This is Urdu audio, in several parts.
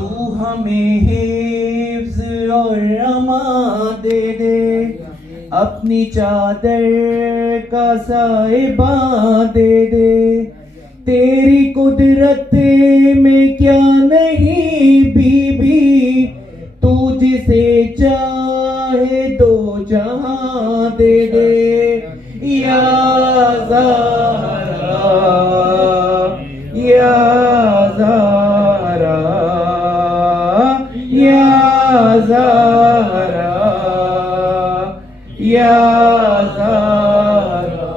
تو ہمیں حفظ اور امان دے دے، اپنی چادر کا سائبان دے دے، تیری قدرت میں کیا نہیں بی بی، تو جسے چاہے دو جہاں دے دے، یا زہرا یا زہرا یا زہرا یا زہرا،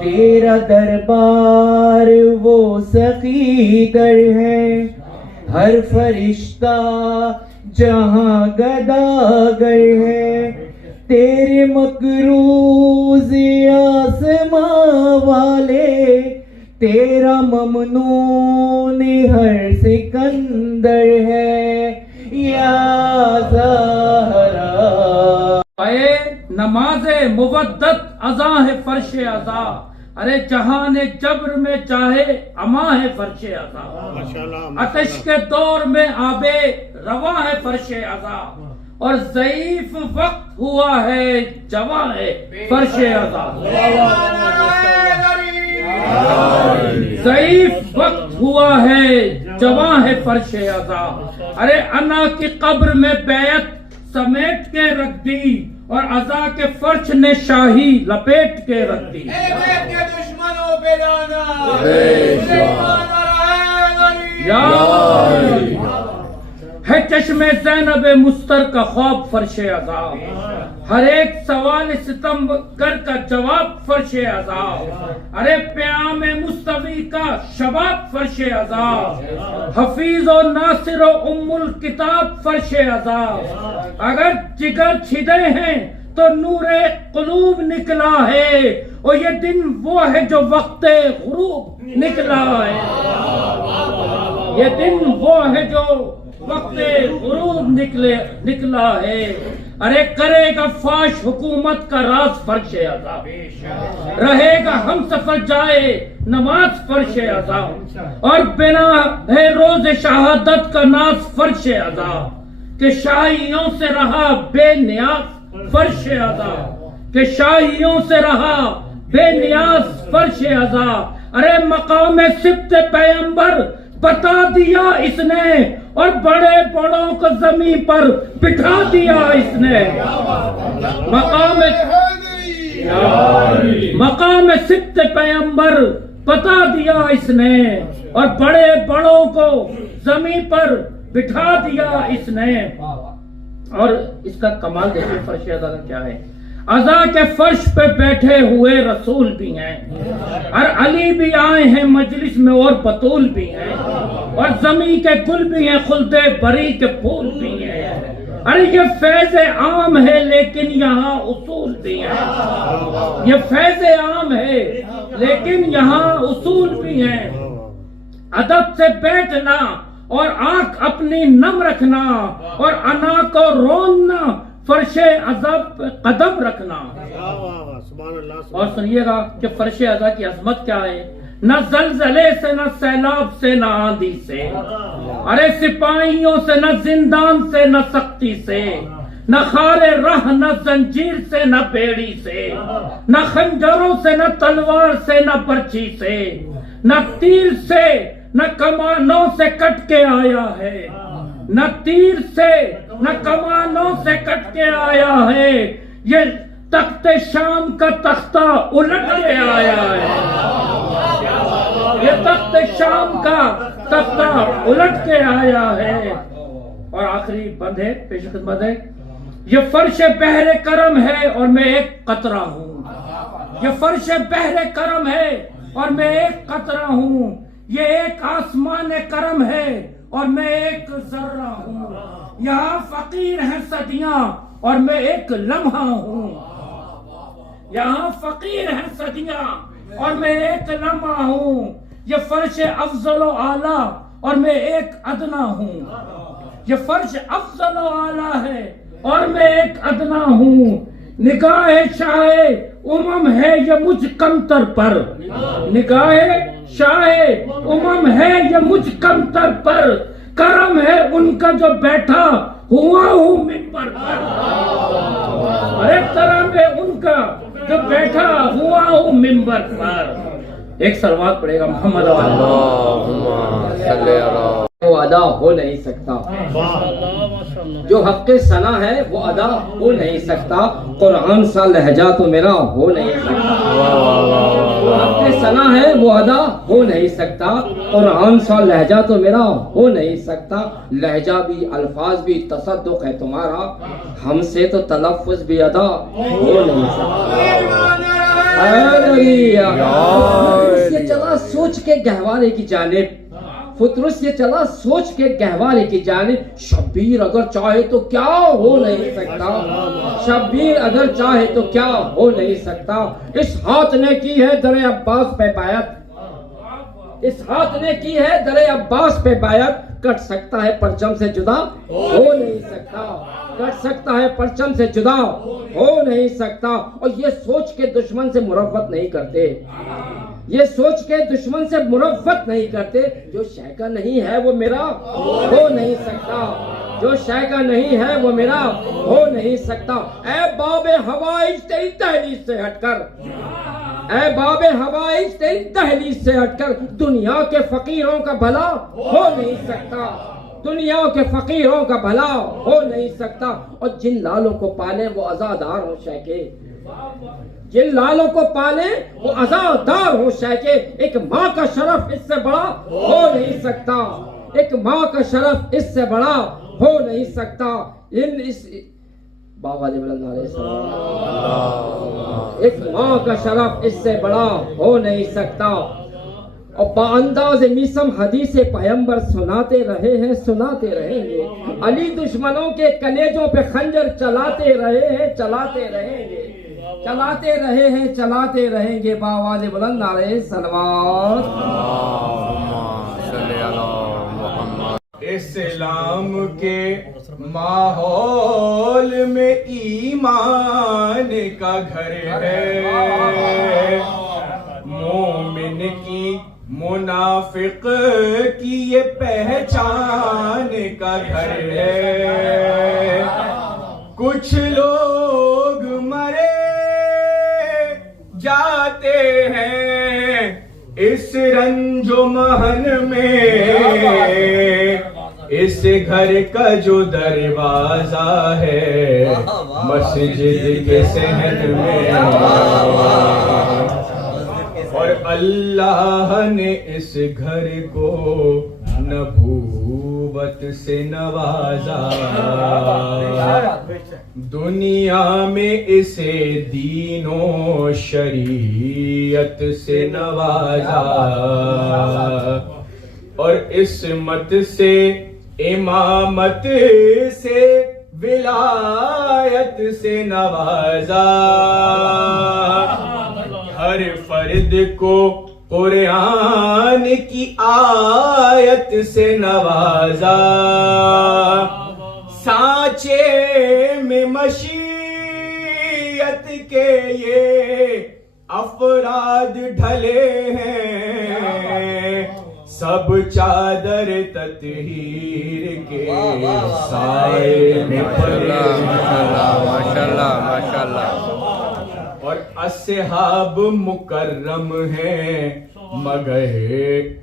تیرا دربار وہ سخی در ہے، ہر فرشتہ جہاں گداگر ہے، تیرے مقروض آسماں والے، تیرا ممنون ہر سکندر ہے، یا زہرا۔ اے نماز مودت ازاں ہے فرش ازا، ارے جہان جبر میں چاہے اماں ہے فرش ازا، آتش کے دور میں آبے رواں ہے فرش ازا، اور ضعیف وقت ہوا ہے جواں ہے فرش ازا، ضعیف وقت ہوا ہے جواں ہے فرش ازا، ارے انا کی قبر میں بیعت سمیٹ کے رکھ دی، اور ازا کے فرش نے شاہی لپیٹ کے رکھ دی، ہے چشم زینب مستر کا خواب فرش ازا، ہر ایک سوال ستم گر کا جواب فرش ازا، ارے پیام مصطفی کا شباب فرش ازا، حفیظ و ناصر و ام الکتاب فرش ازا، اگر جگر چھدے ہیں تو نور قلوب نکلا ہے، اور یہ دن وہ ہے جو وقت غروب نکلا ہے، یہ دن وہ ہے جو وقت غروب نکلا ہے، ارے کرے گا فاش حکومت کا راز فرش ازا، رہے گا ہم سفر جائے نماز فرش ازا، اور بنا ہے روز شہادت کا ناز فرش ازا، کہ شاہیوں سے رہا بے نیاز فرش ازا، کہ شاہیوں سے رہا بے نیاز فرش ازا، ارے مقام سبت پیمبر بتا دیا اس نے، اور بڑے بڑوں کو زمین پر بٹھا دیا اس نے، مقام سبت پیمبر بتا دیا اس نے، اور بڑے بڑوں کو زمین پر بٹھا دیا اس نے، اور اس کا کمال دیکھیں فرش ازا کا کیا ہے، ازا کے فرش پہ بیٹھے ہوئے رسول بھی ہیں، اور علی بھی آئے ہیں مجلس میں، اور بطول بھی ہیں، اور زمین کے گل بھی ہیں، خلد بری کے پھول بھی ہیں، ارے یہ فیض عام ہے لیکن یہاں اصول بھی ہیں، یہ فیض عام ہے لیکن یہاں اصول بھی ہیں، ادب سے بیٹھنا اور آنکھ اپنی نم رکھنا، اور انا کو روننا فرش عذاب قدم رکھنا، اور سنیے گا کہ فرش ازا کی عظمت کیا ہے، نہ زلزلے سے نہ سیلاب سے نہ آندھی سے، ارے سپاہیوں سے نہ زندان سے نہ سختی سے، نہ خار رہ نہ زنجیر سے نہ بیڑی سے، نہ خنجروں سے نہ تلوار سے نہ برچھی سے، نہ تیر سے نہ کمانوں سے کٹ کے آیا ہے، نہ تیر سے نہ کمانوں سے کٹ کے آیا ہے، یہ تخت شام کا تختہ الٹ کے آیا ہے، یہ تخت شام کا تختہ الٹ کے آیا ہے، اور آخری بند ہے پیش خدمت ہے، یہ فرش بحر کرم ہے اور میں ایک قطرہ ہوں، یہ فرش بحر کرم ہے اور میں ایک قطرہ ہوں، یہ ایک آسمان کرم ہے اور میں ایک ذرہ ہوں، یہاں فقیر ہیں صدیاں اور میں ایک لمحہ ہوں، یہاں فقیر ہیں صدیاں اور میں ایک لمحہ ہوں، یہ فرش افضل و اعلیٰ اور میں ایک ادنا ہوں، یہ فرش افضل و اعلیٰ ہے اور میں ایک ادنا ہوں، نگاہ شاہ امم ہے یہ مجھ کمتر پر، نگاہ شاہ امم ہے یہ مجھ کمتر پر، کرم ہے ان کا جو بیٹھا ہوا ہوں منبر پر، ارے کرم ہے ان کا جو بیٹھا ہوا ہوں منبر پر۔ ایک سلوات پڑھے گا محمد وہ ادا ہو نہیں سکتا، جو حق ثنا ہے وہ ادا ہو نہیں سکتا، قرآن سا لہجہ تو میرا ہو نہیں سکتا، جو حق ثنا ہے وہ ادا ہو نہیں سکتا، قرآن سا لہجہ تو میرا ہو نہیں سکتا، لہجہ بھی الفاظ بھی تصدق ہے تمہارا، ہم سے تو تلفظ بھی ادا ہو نہیں سکتا۔ یہ چلا سوچ کے گہوارے کی جانب، فطرس یہ چلا سوچ کے گہوارے کی جانب، شبیر اگر چاہے تو کیا ہو نہیں سکتا، شبیر اگر چاہے تو کیا ہو نہیں سکتا، اس ہاتھ نے کی ہے در عباس پہ بیعت، اس ہاتھ نے کی ہے در عباس پہ بیعت، کٹ سکتا ہے پرچم سے جدا ہو نہیں سکتا، کٹ سکتا ہے پرچم سے جدا ہو نہیں سکتا، اور یہ سوچ کے دشمن سے مروت نہیں کرتے، یہ سوچ کے دشمن سے مروت نہیں کرتے، جو شے کا نہیں ہے وہ میرا ہو نہیں سکتا، جو شے کا نہیں ہے وہ میرا ہو نہیں سکتا۔ اے باب ہوائج تیری دہلیز سے ہٹ کر، اے باب ہوائج تیری دہلیز سے ہٹ کر، دنیا کے فقیروں کا بھلا ہو نہیں سکتا، دنیا کے فقیروں کا بھلا ہو نہیں سکتا، اور جن لالوں کو پالے وہ عزادار ہوں شیخے، جن لالوں کو پالے وہ عزادار ہوں شیخے، ایک ماں کا شرف اس سے بڑا ہو نہیں سکتا، ایک ماں کا شرف اس سے بڑا ہو نہیں سکتا، بابا علیہ السلام، ایک ماں کا شرف اس سے بڑا ہو نہیں سکتا، اور بانداز میسم حدیث پیغمبر سناتے رہے ہیں، سناتے رہیں گے، علی دشمنوں کے کلیجوں پہ خنجر چلاتے رہے ہیں، چلاتے رہیں گے، چلاتے رہے ہیں، چلاتے رہیں گے، بآواز بلند نعرہ صلوات۔ اسلام کے ماحول میں ایمان کا گھر ہے، مومن کی منافق کی یہ پہچان کا گھر ہے، کچھ لوگ مرے جاتے ہیں اس رنج و محن میں، اس گھر کا جو دروازہ ہے مسجد کے صحن میں، اور اللہ نے اس گھر کو نبوت سے نوازا، دنیا میں اسے دین و شریعت سے نوازا، اور عصمت سے امامت سے ولایت سے نوازا، ہر فرد کو قرآن کی آیت سے نوازا، سانچے میں مشیت کے یہ افراد ڈھلے ہیں، سب چادر تطہیر کے سائے میں پڑے ہیں، اور اصحاب مکرم ہیں مگر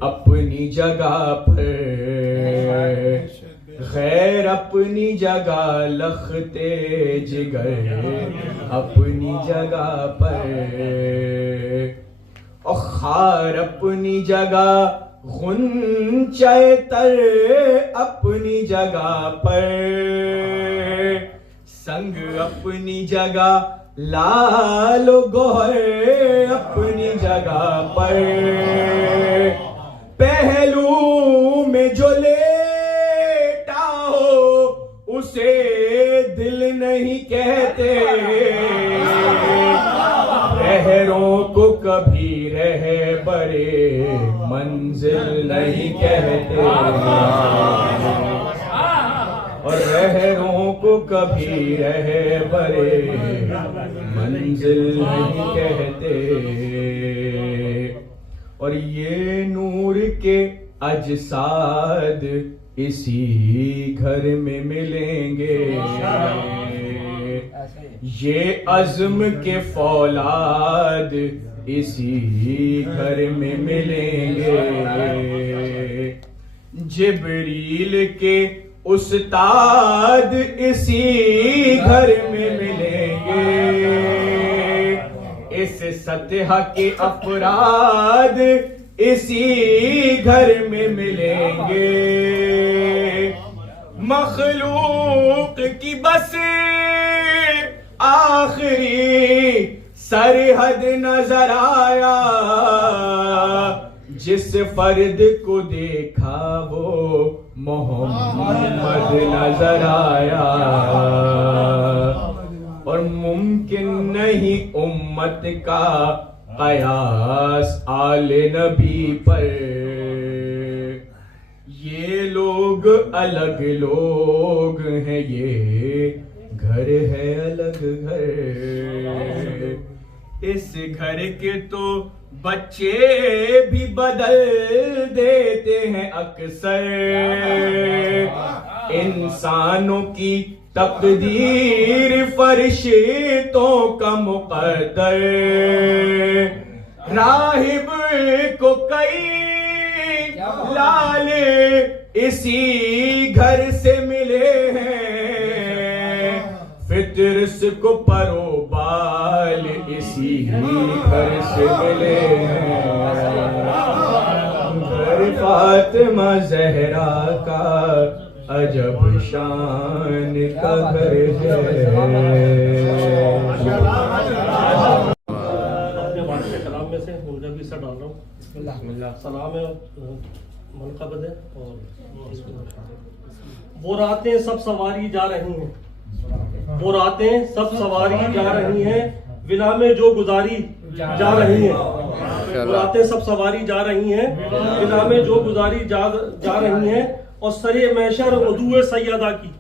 اپنی جگہ پر، غیر اپنی جگہ لختے جگر اپنی جگہ پر، اور خار اپنی جگہ غنچہ تر اپنی جگہ پر، سنگ اپنی جگہ لال و گوہر اپنی جگہ پر، پہلو میں جو لیٹا ہو اسے دل نہیں کہتے، رہبروں کو کبھی رہبرے منزل نہیں کہتے، اور رہبروں کو کبھی رہبرے منزل نہیں کہتے، اور یہ نور کے اجساد اسی گھر میں ملیں گے، یہ عزم کے فولاد اسی گھر میں ملیں گے، جبریل کے استاد اسی گھر میں ملیں گے، اس سطح کے افراد اسی گھر میں ملیں گے، مخلوق کی بس آخری سرحد نظر آیا، جس فرد کو دیکھا وہ محمد نظر آیا، اور ممکن نہیں امت کا قیاس آل نبی پر، یہ لوگ الگ لوگ ہیں، یہ گھر ہے الگ گھر، اس گھر کے تو بچے بھی بدل دیتے ہیں اکثر، انسانوں کی تقدیر فرشتوں کا مقدر، راہب کو کئی لال اسی گھر سے ملے ہیں، فطرس کو پرو بال اسی گھر سے ملے ہیں، گھر فاطمہ زہرا کا عجب شان کا گھر ہے۔ اپنے والد کے کلام میں سے ان کا بھی حصہ ڈال رہا ہوں۔ بسم اللہ۔ سلام ہے، منقبت ہے، اور وہ راتیں سب سواری جا رہی ہیں، وہ راتیں سب سواری جا رہی ہیں، ولا میں جو گزاری جا رہی ہیں، وہ راتیں سب سواری جا رہی ہیں، ولا میں جو گزاری جا رہی ہیں، اور سرے محشر عدو سیدہ کی،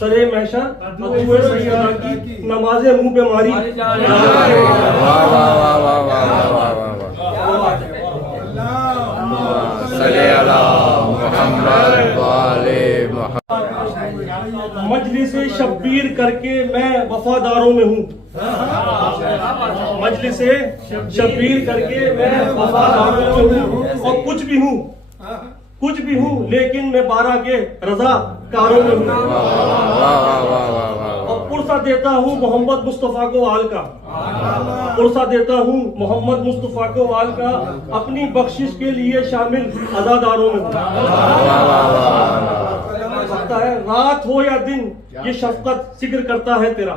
سرے محشر عدو سیدہ کی نمازیں منہ پہ ماری جا رہی ہیں۔ مجلس شبیر کر کے میں وفاداروں میں ہوں، مجلس شبیر کر کے میں وفاداروں میں ہوں، اور کچھ بھی ہوں لیکن میں بارہ کے رضا کاروں میں ہوں، اور پرسہ دیتا ہوں محمد مصطفیٰ کو آل کا، پرسہ دیتا ہوں محمد مصطفیٰ کو آل کا، اپنی بخشش کے لیے شامل عزاداروں میں ہوں۔ ہے رات ہو یا دن یہ شفقت ذکر کرتا ہے تیرا،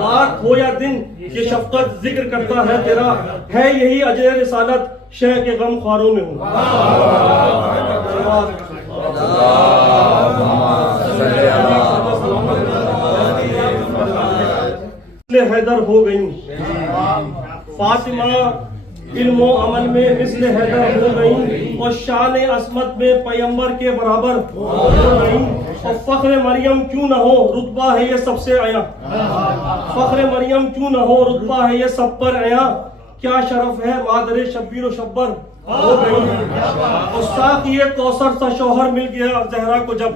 رات ہو یا دن یہ شفقت ذکر کرتا ہے تیرا، ہے یہی اجر رسالت شہ کے غم خواروں میں ہوں۔ حیدر ہو گئی فاطمہ، علم و عمل میں مثل حیدر ہو گئی، اور شان عصمت میں پیمبر کے برابر ہو گئی، اور فخر مریم کیوں نہ ہو رتبہ ہے یہ سب سے عیا، فخر مریم کیوں نہ ہو رتبہ ہے یہ سب پر عیا، کیا شرف ہے مادر شبیر و شبر ہو گئی، اور ساقی کوثر سا شوہر مل گیا زہرا کو جب،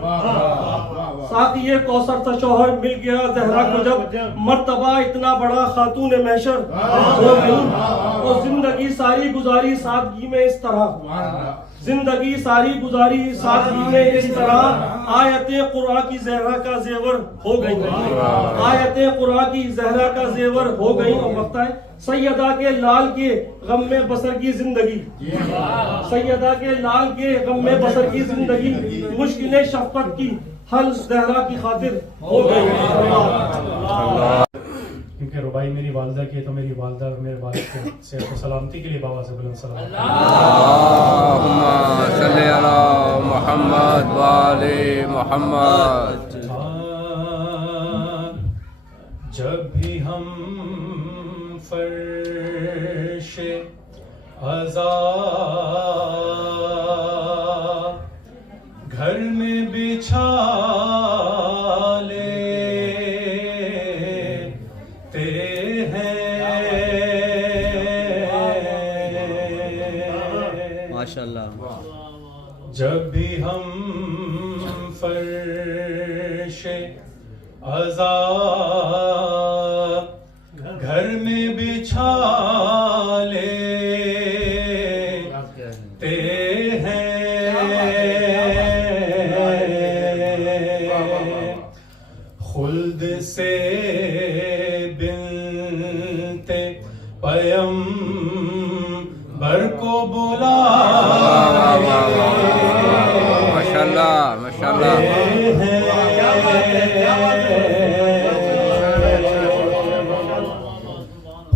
ساقی کوثر سا شوہر مل گیا زہرا کو جب، مرتبہ اتنا بڑا خاتون محشر ہو گئی، اور زندگی ساری گزاری سادگی میں اس طرح، زندگی ساری گزاری سادگی میں اس طرح، آیت قرآن کی زہرا کا زیور ہو گئی، آیت قرآن کی زہرا کا زیور ہو گئی، اور وقت ہے سیدہ کے لال کے غم میں بسر کی زندگی، سیدہ کے لال کے غم میں بسر کی زندگی، مشکلیں شفقت کی حل زہرا کی خاطر ہو گئی۔ کیونکہ ربائی میری والدہ کی ہے تو میری والدہ اور میرے والد کے صحت و سلامتی کے لیے بابا سے بلند سلام۔ اللہم صلی علی محمد و آل محمد۔ جب بھی ہم فرش عزا گھر میں بچھا ماشاءاللہ۔ بھی ہم فرش عزا گھر میں بچھا لیتے ہیں خلد سے بنت پیمبر کو بلا ماشاءاللہ ماشاءاللہ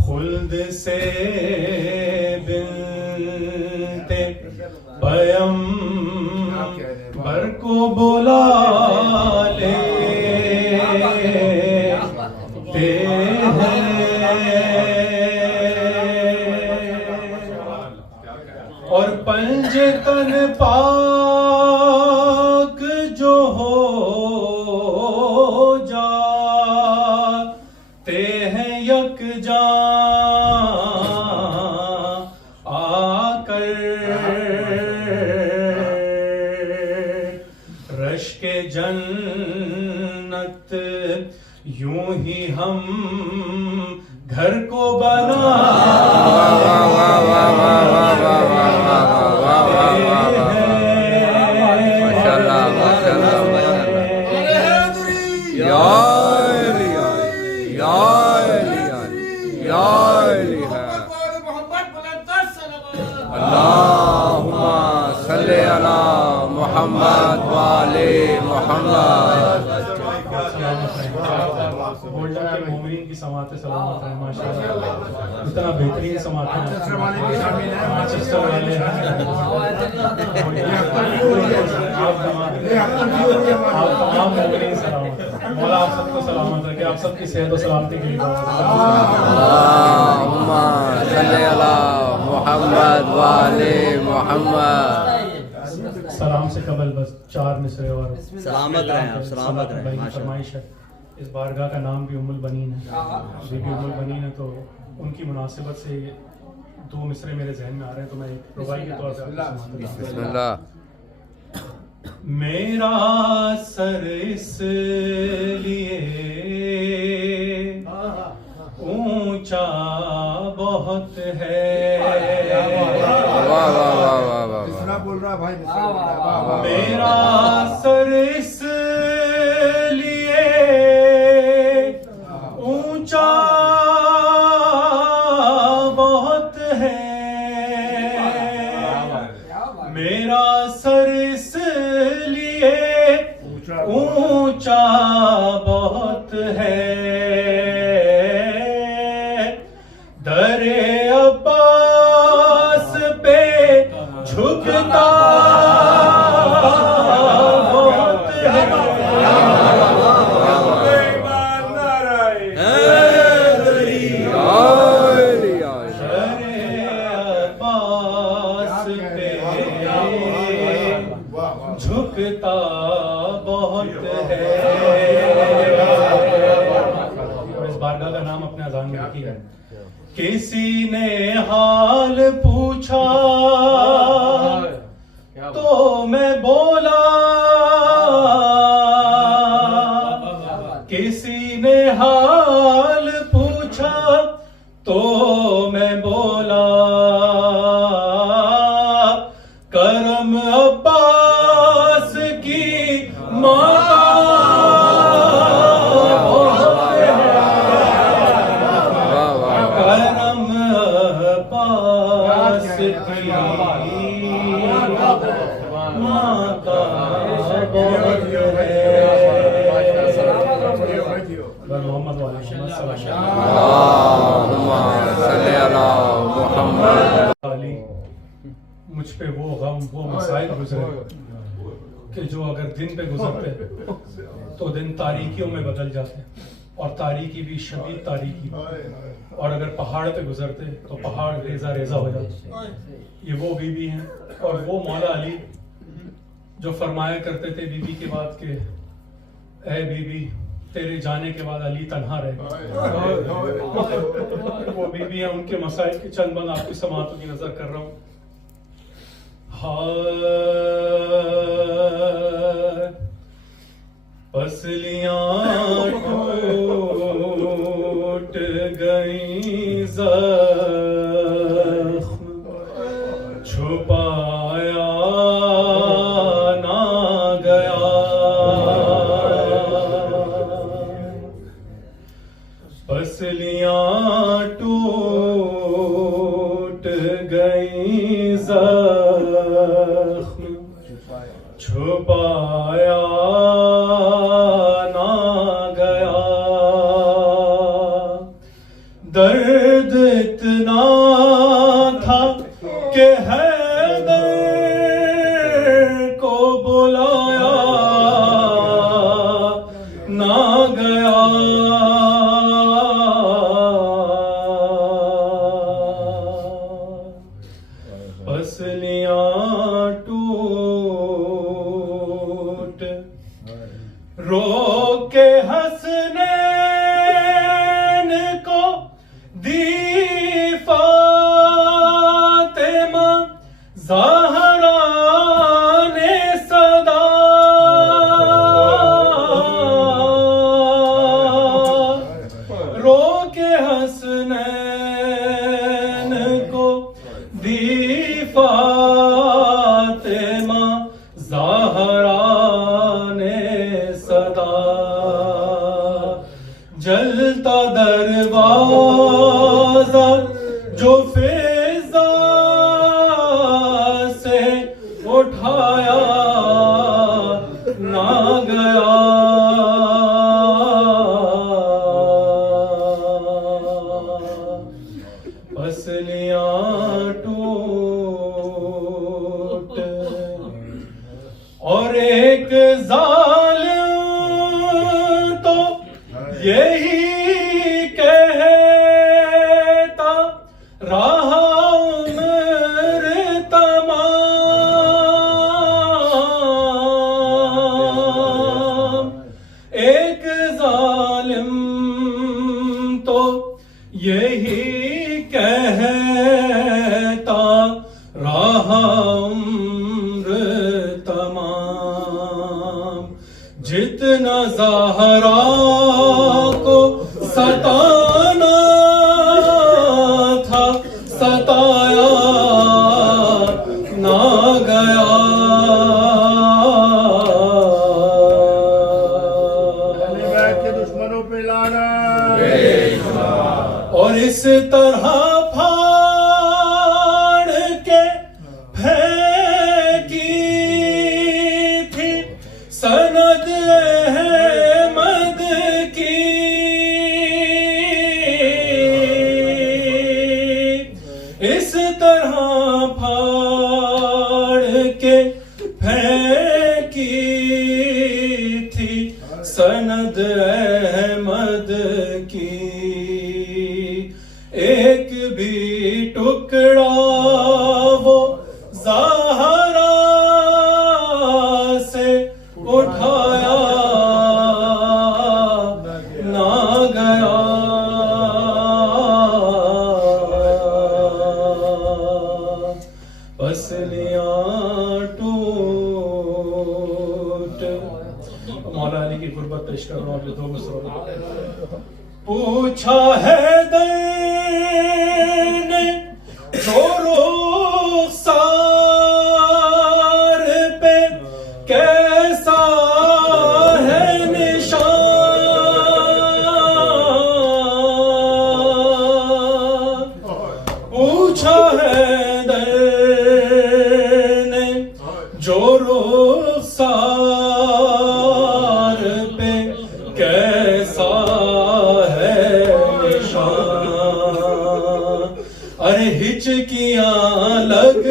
خلد سے بنت پیمبر کو بلا لیتے ہیں اور پنج تن پاک جو ہو جاتے ہیں یکجاں آ کر رشک جنت یوں ہی ہم گھر کو بنا محمد والے محمد گولڈن کے مومنین کی سماعت سلامت ہے ماشاءاللہ اتنا بہترین سماعت ہے مانچسٹر والے ہیں آپ تمام مومنین سلامت مولا آپ سب کو سلامت رکھے آپ سب کی صحت و سلامتی کے لیے اللہم صلی علی محمد والے محمد سلام سے قبل بس 4 مصرے اور سلامت رہیں آپ سلامت رہیں بھائی کی فرمائش ہے اس بارگاہ کا نام بھی ام البنین ہے بی بی ام البنین ہے تو ان کی مناسبت سے یہ 2 مصرے میرے ذہن میں آ رہے ہیں تو میں ایک ربائی کے طور پہ بسم اللہ میرا سر اس لیے اونچا بہت ہے واہ واہ واہ واہ واہ میرا سر اس لیے اونچا بہت ہے میرا سر اس لیے اونچا بہت ہے در عباس پہ جھکتا جھکتا بہت ہے اور اس بارگاہ کا نام اپنے اذان میں لکھی ہے کسی نے حال پوچھا تو میں بولا کسی نے حال پوچھا تو میں بولا کرم عباس کی ماں کرم عباس کی ماں کا محمد والے علی مجھ پہ وہ غم وہ مسائل گزرے کہ جو اگر دن پہ گزرتے تو دن تاریکیوں میں بدل جاتے اور تاریکی بھی شدید تاریکی اور اگر پہاڑ پہ گزرتے تو پہاڑ ریزہ ریزہ ہو جاتے یہ وہ بی بی ہیں اور وہ مولا علی جو فرمایا کرتے تھے بی بی کے بعد کہ اے بی بی تیرے جانے کے بعد علی تنہا رہ گئے وہ بی بی ہیں ان کے مسائل کے چند بند آپ کی سماعتوں کی نظر کر رہا ہوں پسلیاں ٹوٹ گئی زخم چھپایا نہ گیا پسلیاں ٹوٹ گئی زخم چھپایا نہ گیا درد اتنا تھا کہ حیدر کو بلایا نہ گیا پسلیاں ٹوٹ رو کے حسنین کو دی فاطمہ زہرا نے صدا رو کے حسنین کو دی فاطمہ زہرا نے صدا جلتا دروازہ جو فضا سے اٹھایا نہ گیا پسلیاں ٹوٹ اور ایک ظالم تو یہی کہتا رہا عمر تمام ایک ظالم تو یہی کہتا رہا عمر تمام جتنا زہرا کو ستانا تھا ستایا نہ گیا دشمنوں پہ لانا اور اس طرح پھاڑ کے پھینکی تھی سند احمد کی اس طرح پھاڑ کے پھینکی تھی سند احمد کی ایک بھی ٹکڑا وہ زہرا سے اٹھایا نہ گیا پسلیاں ٹوٹ مولا علی کی غربت پیش کر رہا ہوں اپنے دو مصروں میں پوچھا حیدر نے جو رخسار پہ کیسا ہے نشان پوچھا حیدر نے جو رخسار پہ کیسا ارے ہچکیاں لگ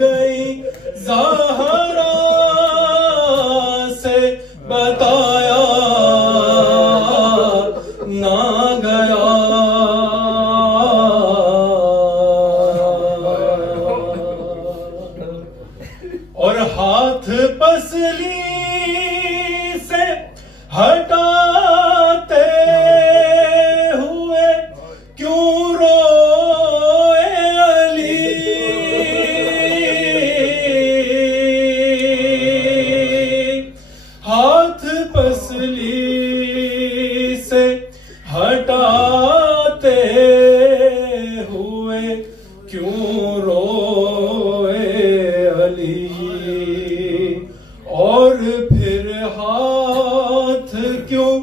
گئی زہرا سے بتایا نہ گیا اور ہاتھ پسلی سے ہٹاتے ہوئے کیوں روئے علی اور پھر ہاتھ کیوں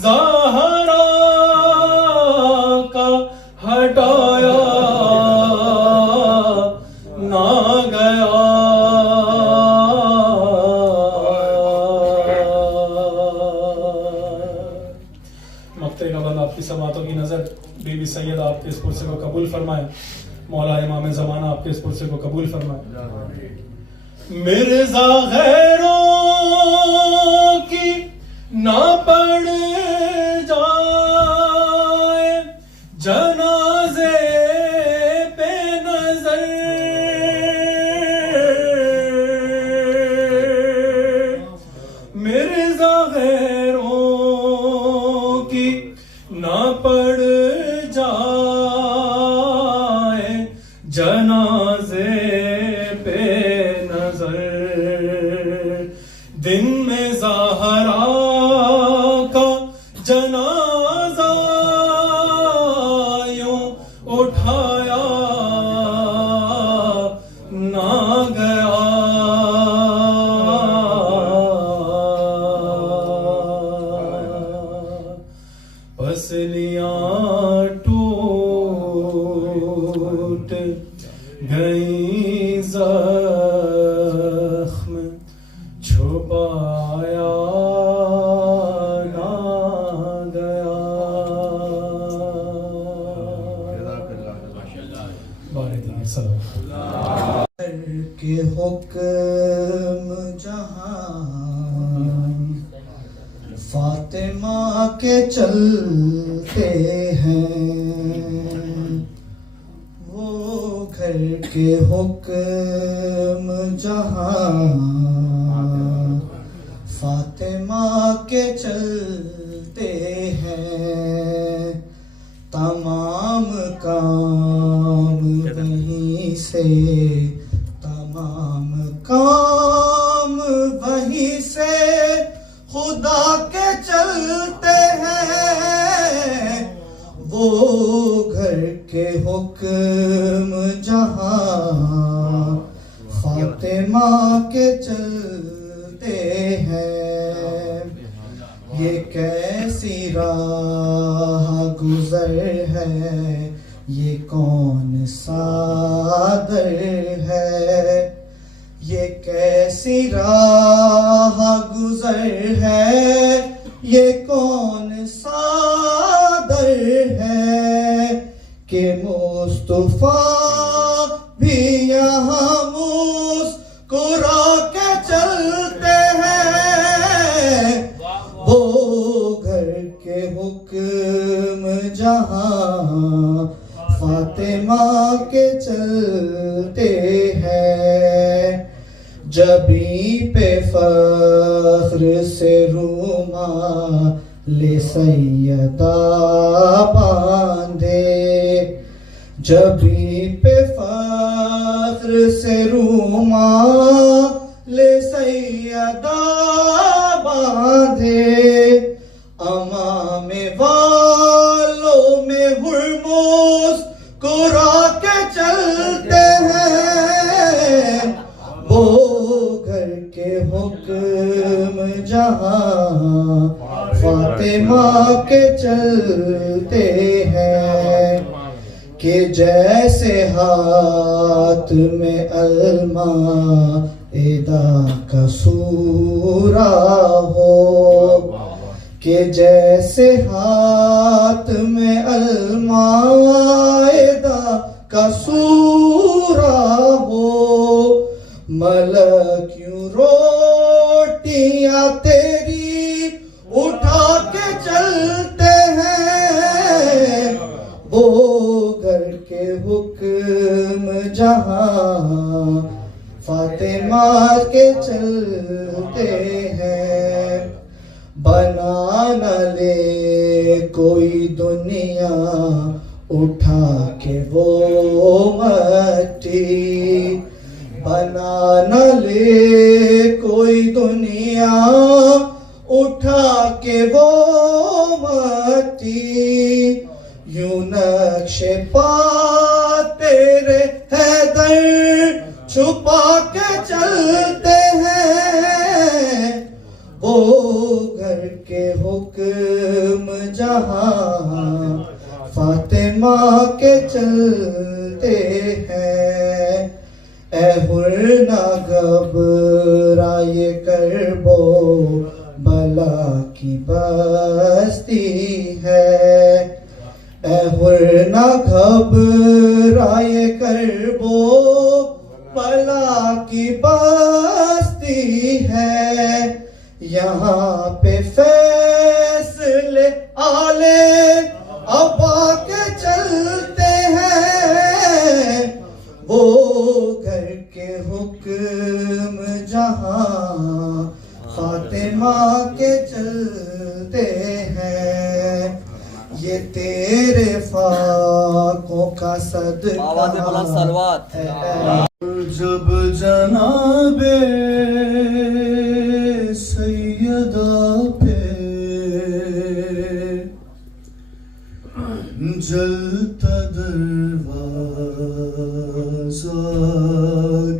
زہرا کا ہٹایا نہ گیا. مقطع کا بعد آپ کی سماعتوں کی نظر بی بی سید آپ کے اس پرسے کو قبول فرمائے. مولا امام زمانہ آپ کے اس پرسے کو قبول فرمائے. مرزا غیروں کی نہ پڑ جائے جنازے پہ نظر. مرزا غیروں کی نہ پڑ جائے جنازے پہ نظر. دن میں زہرا کا جنازہ یوں اٹھایا نہ گیا. پسلیاں ٹوٹ گئی زخم چھپایا نہ گیا. بارک سلام کے حکم جہاں فاطمہ کے چلتے ہیں. وہ گھر کے حکم جہاں فاطمہ کے چلتے ہیں. تمام کام وہیں سے تمام کام وہیں سے خدا کے چلتے ہیں. وہ گھر کے حکم جہاں فاطمہ کے چلتے ہیں. یہ کیسی راہ گزر ہے یہ کون سا در ہے. یہ کیسی راہ گزر ہے یہ کون سا در ہے کہ مصطفیٰ بھی یہاں مسکرا کے چلتے ہیں. وہ گھر کے حکم جہاں فاطمہ کے چلتے ہیں. جبیں پہ فخر سے رومال سیدہ باندھے. جبیں پہ فخر سے رومال سیدہ باندھے. امام والوں میں ہرمز مسکرا کے چلتے ہیں. وہ گھر کے حکم جہاں فاطمہ کے چلتے ہیں. کہ جیسے ہاتھ میں المائدہ کا سورہ ہو. کہ جیسے ہاتھ میں المائدہ کا سورہ ہو. ملک یوں روٹیاں تیری اٹھا کے چلتے ہیں. وہ گھر کے حکم جہاں فاطمہ کے چلتے ہیں. بنا نہ لے کوئی دنیا اٹھا کے وہ مٹی. بنا نہ لے کوئی دنیا اٹھا کے وہ مٹی. یوں نقش پا تیرے حیدر چھپا کے چلتے چلتے ہیں اے حر نہ گھبرائے کرب و بلا کی بستی ہے اے حر نہ گھبرائے کرب و بلا کی بستی ہے یہاں پہ فیصلے آلے ابا کے چلتے ہیں وہ گھر کے حکم جہاں فاطمہ کے چلتے ہیں یہ تیرے فاقوں کا آواز بلند صلوات صدقہ ہے جب جناب سیدہ پہ جلتا دروازہ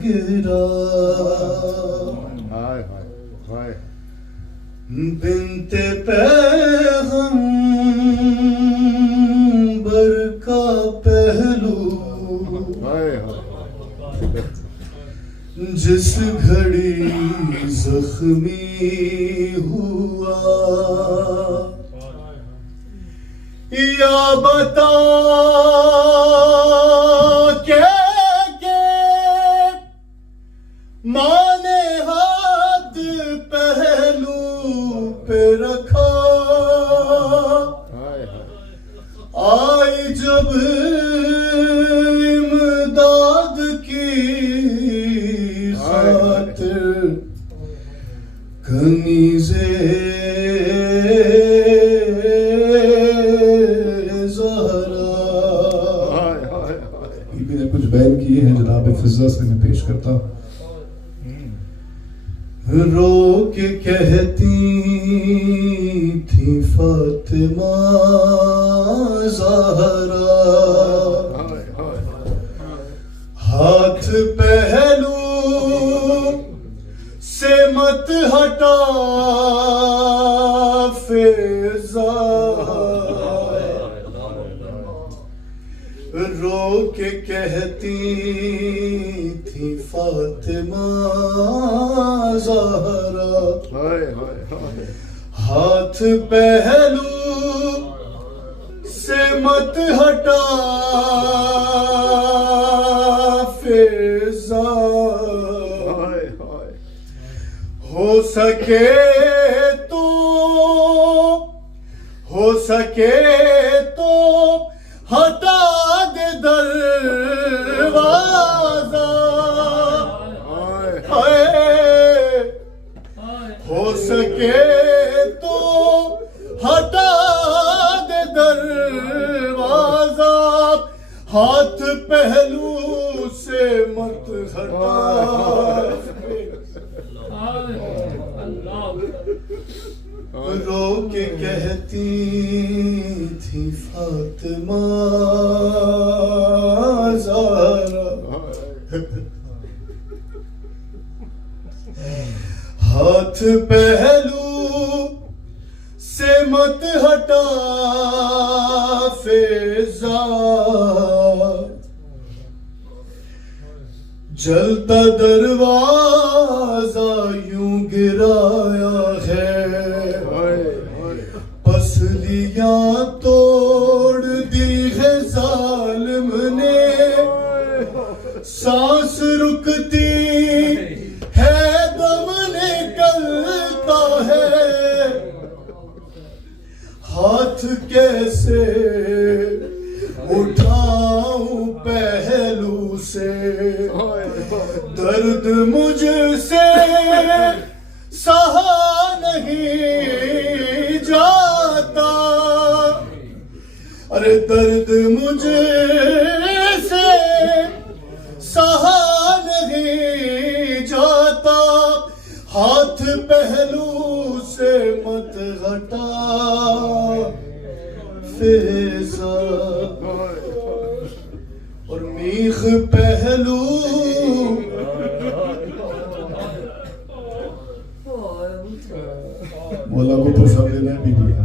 گرا بنت پیغمبر کا پہلو جس گھڑی زخمی ہوا یا بتا کہ ماں نے ہاتھ پہلو پہ رکھا آئی جب امداد کی خاطر کنیزے کچھ بیان کیے ہیں جناب فضہ سے میں پیش کرتا ہوں رو کے کہتی تھی فاطمہ زہرا ہاتھ پہلو سے مت ہٹا فضا رو کے کہتی تھی فاطمہ زہرا ہاتھ پہلو سے مت ہٹا فضا ہو سکے تو ہٹا دے دروازہ ہو سکے تو ہٹا دے دروازہ ہاتھ پہلو سے مت ہٹا رو کے کہتی تھی فاطمہ زہرا ہاتھ پہلو سے مت ہٹا فضا جلتا دروازہ یوں گرایا ہے پسلیاں توڑ دی ہے ظالم نے سانس رکتی ہے دم نکلتا ہے ہاتھ کیسے اٹھاؤں پہلو سے درد مجھ سے سہا نہیں جاتا ارے درد مجھ سے سہا نہیں جاتا ہاتھ پہلو سے مت ہٹا فضا اور میخ پہلو مولا کو پسند لینا بھی دیا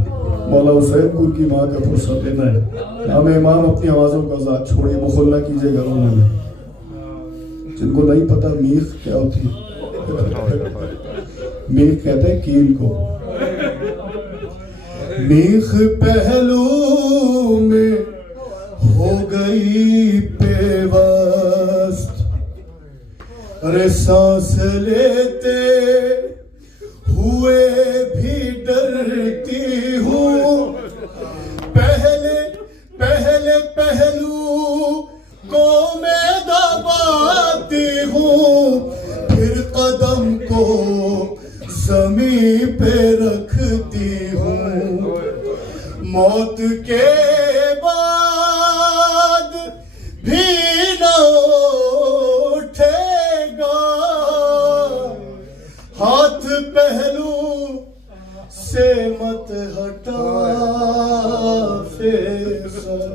مولا حسین کو ان کی ماں کا فرصت لینا ہے. نام امام اپنی آوازوں کا ذات چھوڑے، مخل نہ کیجیے گھروں میں. جن کو نہیں پتا میخ کیا ہوتی ہے، میخ کہتے ہیں کیل کو. میخ پہلو میں ہو گئی پیوست، ارے سانس لیتے ہوئے بھی ڈرتی ہوں. پہلے پہلو کو میں دباتی ہوں، پھر قدم کو زمین پہ رکھتی ہوں. موت کے بعد بھی نہ اٹھے گا ہاتھ پہلو سے مت ہٹا فیصل.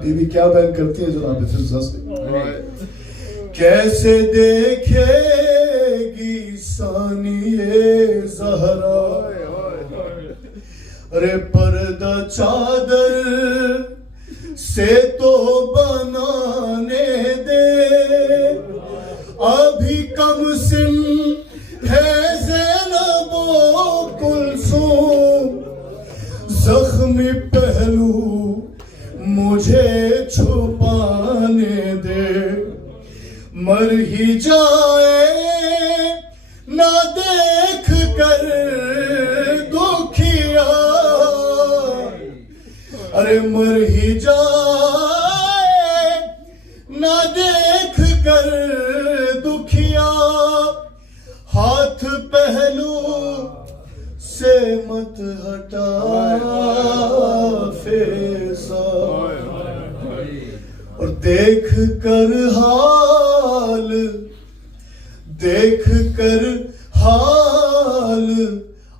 بیوی کیا بیان کرتی ہے جناب فضہ سے؟ کیسے دیکھے گی ثانیہ زہرا، ارے پردہ چادر سے تو بنانے دے، ابھی کم سن ہے زینب و کلثوم. زخمی پہلو مجھے چھپانے دے، مر ہی جائے نہ دیکھ کر دکھیا، ارے مر ہی جائے نہ دیکھ کر دکھیا. ہاتھ پہلو سے مت ہٹا فیصل، اور دیکھ کر حال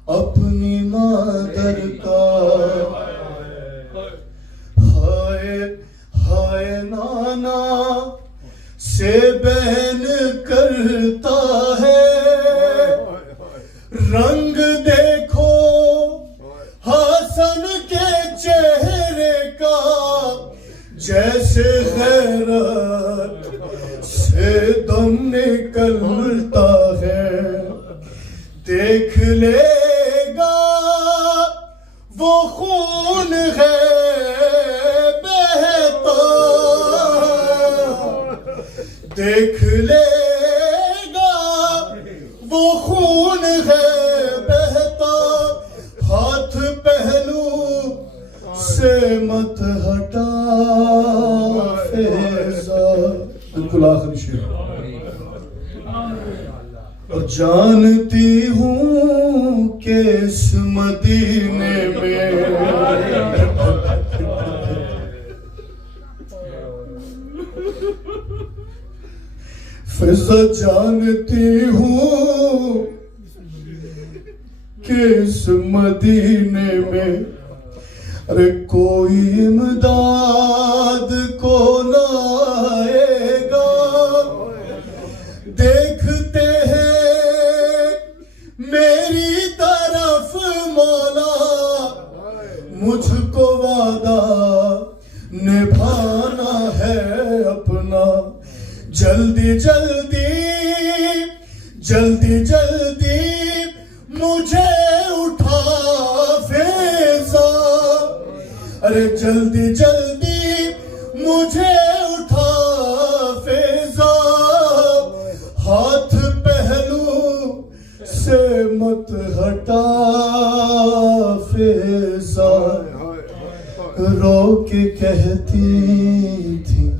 اپنی مادر کا، ہائے نانا سے بہن کرتا ہے. رنگ دیکھو حسن کے چہرے کا، جیسے غیرت سے دم نکلتا ہے. دیکھ لے گا وہ خون ہے بہتا، دیکھ لے گا وہ خون ہے بہتا. ہاتھ پہلو سے مت ہٹا فیضا. بالکل آخری شعر. اور جانتی ہوں کہ اس مدینے میں فضا، جانتی ہوں کہ اس مدینے میں ارے کوئی امداد کو نہ آئے گا. دیکھتے ہیں میری طرف مولا، مجھ کو وعدہ نبھانا ہے اپنا. جلدی جلدی مجھے اٹھا فیضا، ارے جلدی مجھے اٹھا فیضا. ہاتھ پہلو سے مت ہٹا فیضا. رو کے کہتی تھی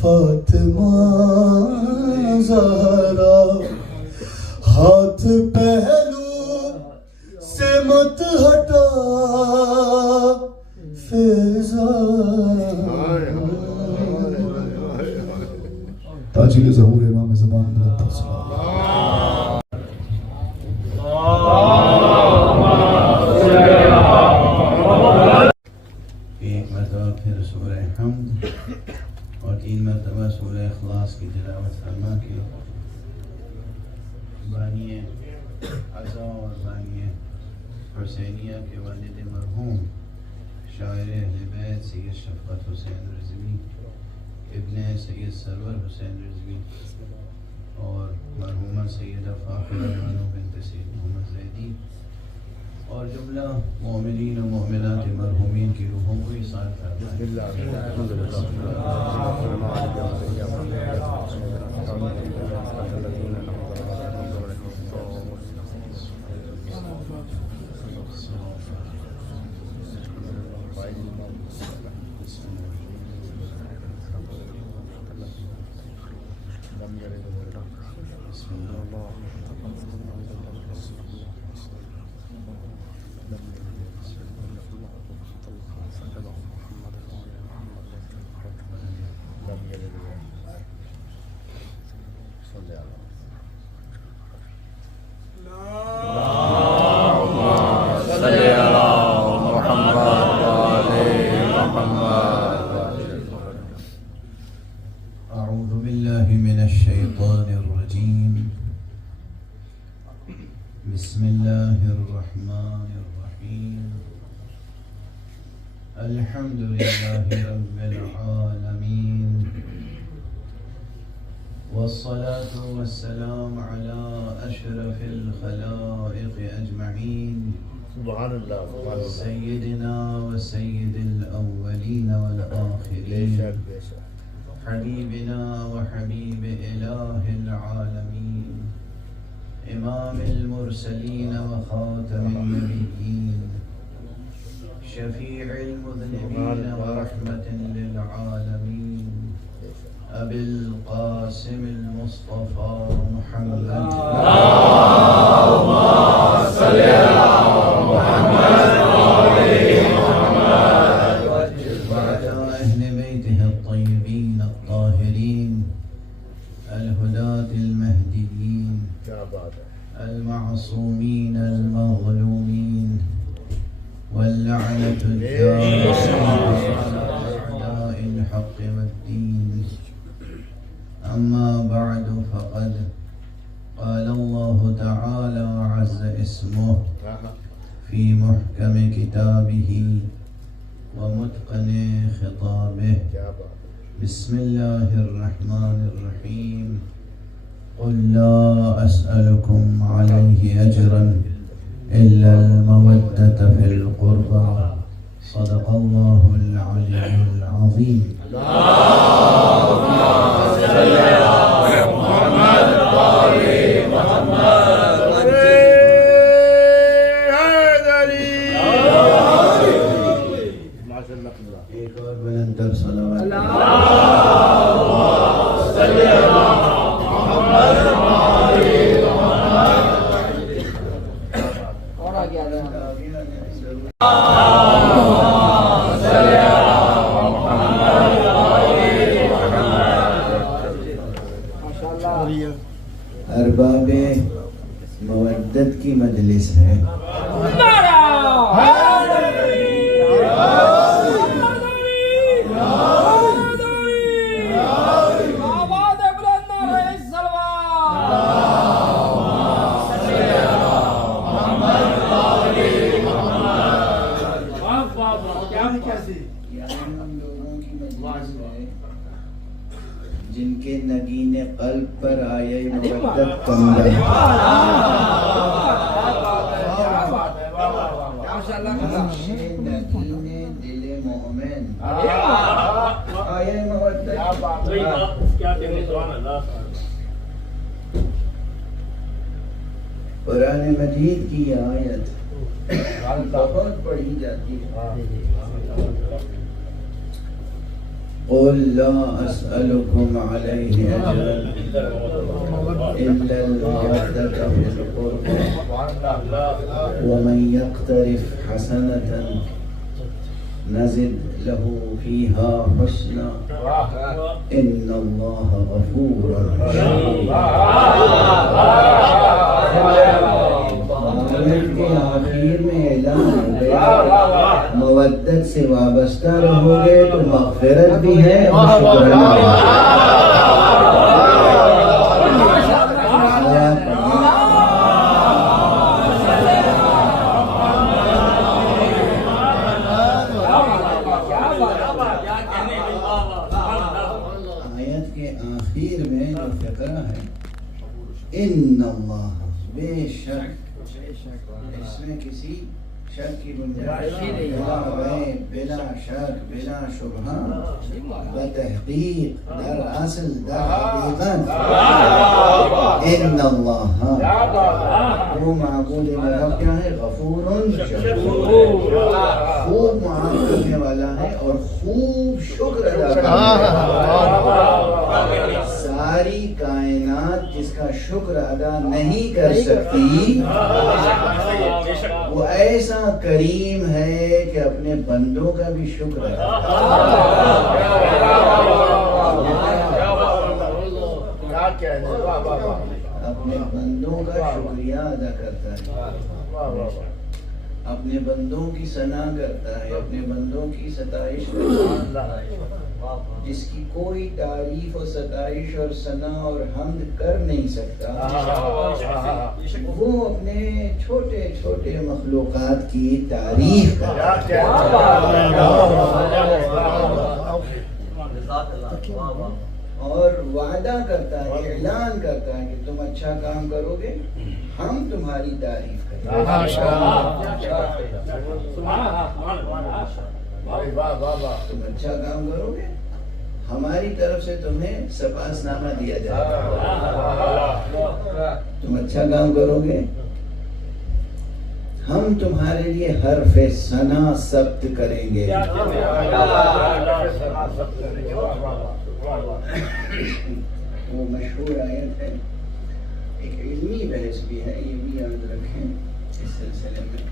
فاطمہ زہرا، ہاتھ پہلو سے مت ہٹا فیضا. تاجیل ظہور امام زمان بلند تر سلام. ایک مرتبہ پھر سورہ حمد اور 3 مرتبہ سورہ اخلاص کی تلاوت فرما کے بانی عزا اور بانی حسینیہ کے والد مرحوم شاعر اہل بیت سید شفقت حسین رضوی ابن سید سرور حسین رضوی اور مرحومہ سیدہ فاخرہ بانو بنت سید محمد زیدی اور جملہ مومنین و مومنات مرحومین کی روحوں کو ایصال أعوذ بالله من الشيطان الرجيم بسم الله الرحمن الرحيم الحمد لله رب العالمين والصلاة والسلام على أشرف الخلائق أجمعين سيدنا وسيد الأولين والآخرين حبيبنا وحبيب إله العالمين إمام المرسلين وخاتم النبيين شفيع المذنبين ورحمة للعالمين أبي القاسم المصطفى محمد اللهم صل على محمد وعلى أهل بيته الطيبين الطاهرين الهداة المهديين المعصومين المظلومين واللعنة الدائمة على أعداء الحق والدين أما بعد فقد قال الله تعالى عز اسمه في محكم كتابه ومتقن خطابه بسم الله الرحمن الرحيم قل لا أسألكم عليه أجرا إلا المودة في القربى صدق الله العلي العظيم اللهم صل على محمد وآل محمد ایک اور بلندر صلوات اللهم صل على محمد وآل محمد اور آگے ارباب مودت کی مجلس ہے جن کے نگین قلب پر آئے مودت کمر نگین دل مومن آئے مودت قرآن مجید کی آیت بہت پڑھی جاتی ہے قل لا أسألكم عليه أجرا إلا المودة في القربى ومن يقترف حسنة نزد له فيها حسنا إن الله غفور رحيم کے آخر میں اعلان ہو گیا مودت سے وابستہ رہو گے تو مغفرت بھی ہے اور شکرانہ بھی ہے بے شک اس میں کسی شک کی گنجائش بلا شک بلا شبہ بتحقیق در اصل در حقیقت ان اللہ وہ معبود رب کیا ہے؟ غفور شکور، خوب معاف کرنے والا ہے اور خوب شکر ادا کرنے والا ہے۔ ساری کائنات جس کا شکر ادا نہیں کر سکتی وہ ایسا کریم ہے کہ اپنے بندوں کا بھی شکر ادا اپنے بندوں کا شکریہ ادا کرتا ہے، اپنے بندوں کی ثنا کرتا ہے، اپنے بندوں کی ستائش کرتا ہے، جس کی کوئی تعریف و ستائش اور ثنا اور حمد کر نہیں سکتا، وہ اپنے چھوٹے چھوٹے مخلوقات کی تعریف کرتا ہے اور وعدہ کرتا ہے، اعلان کرتا ہے کہ تم اچھا کام کرو گے ہم تمہاری تعریف کریں گے، تم اچھا کام کرو گے ہماری طرف سے تمہیں سپاس نامہ دیا جائے گا، تم اچھا کام کرو گے ہم تمہارے لیے حرف ثنا ثبت کریں گے۔ وہ مشہور آیت ہے، ایک علمی بحث بھی ہے، یہ بھی یاد رکھیں اس سلسلے میں۔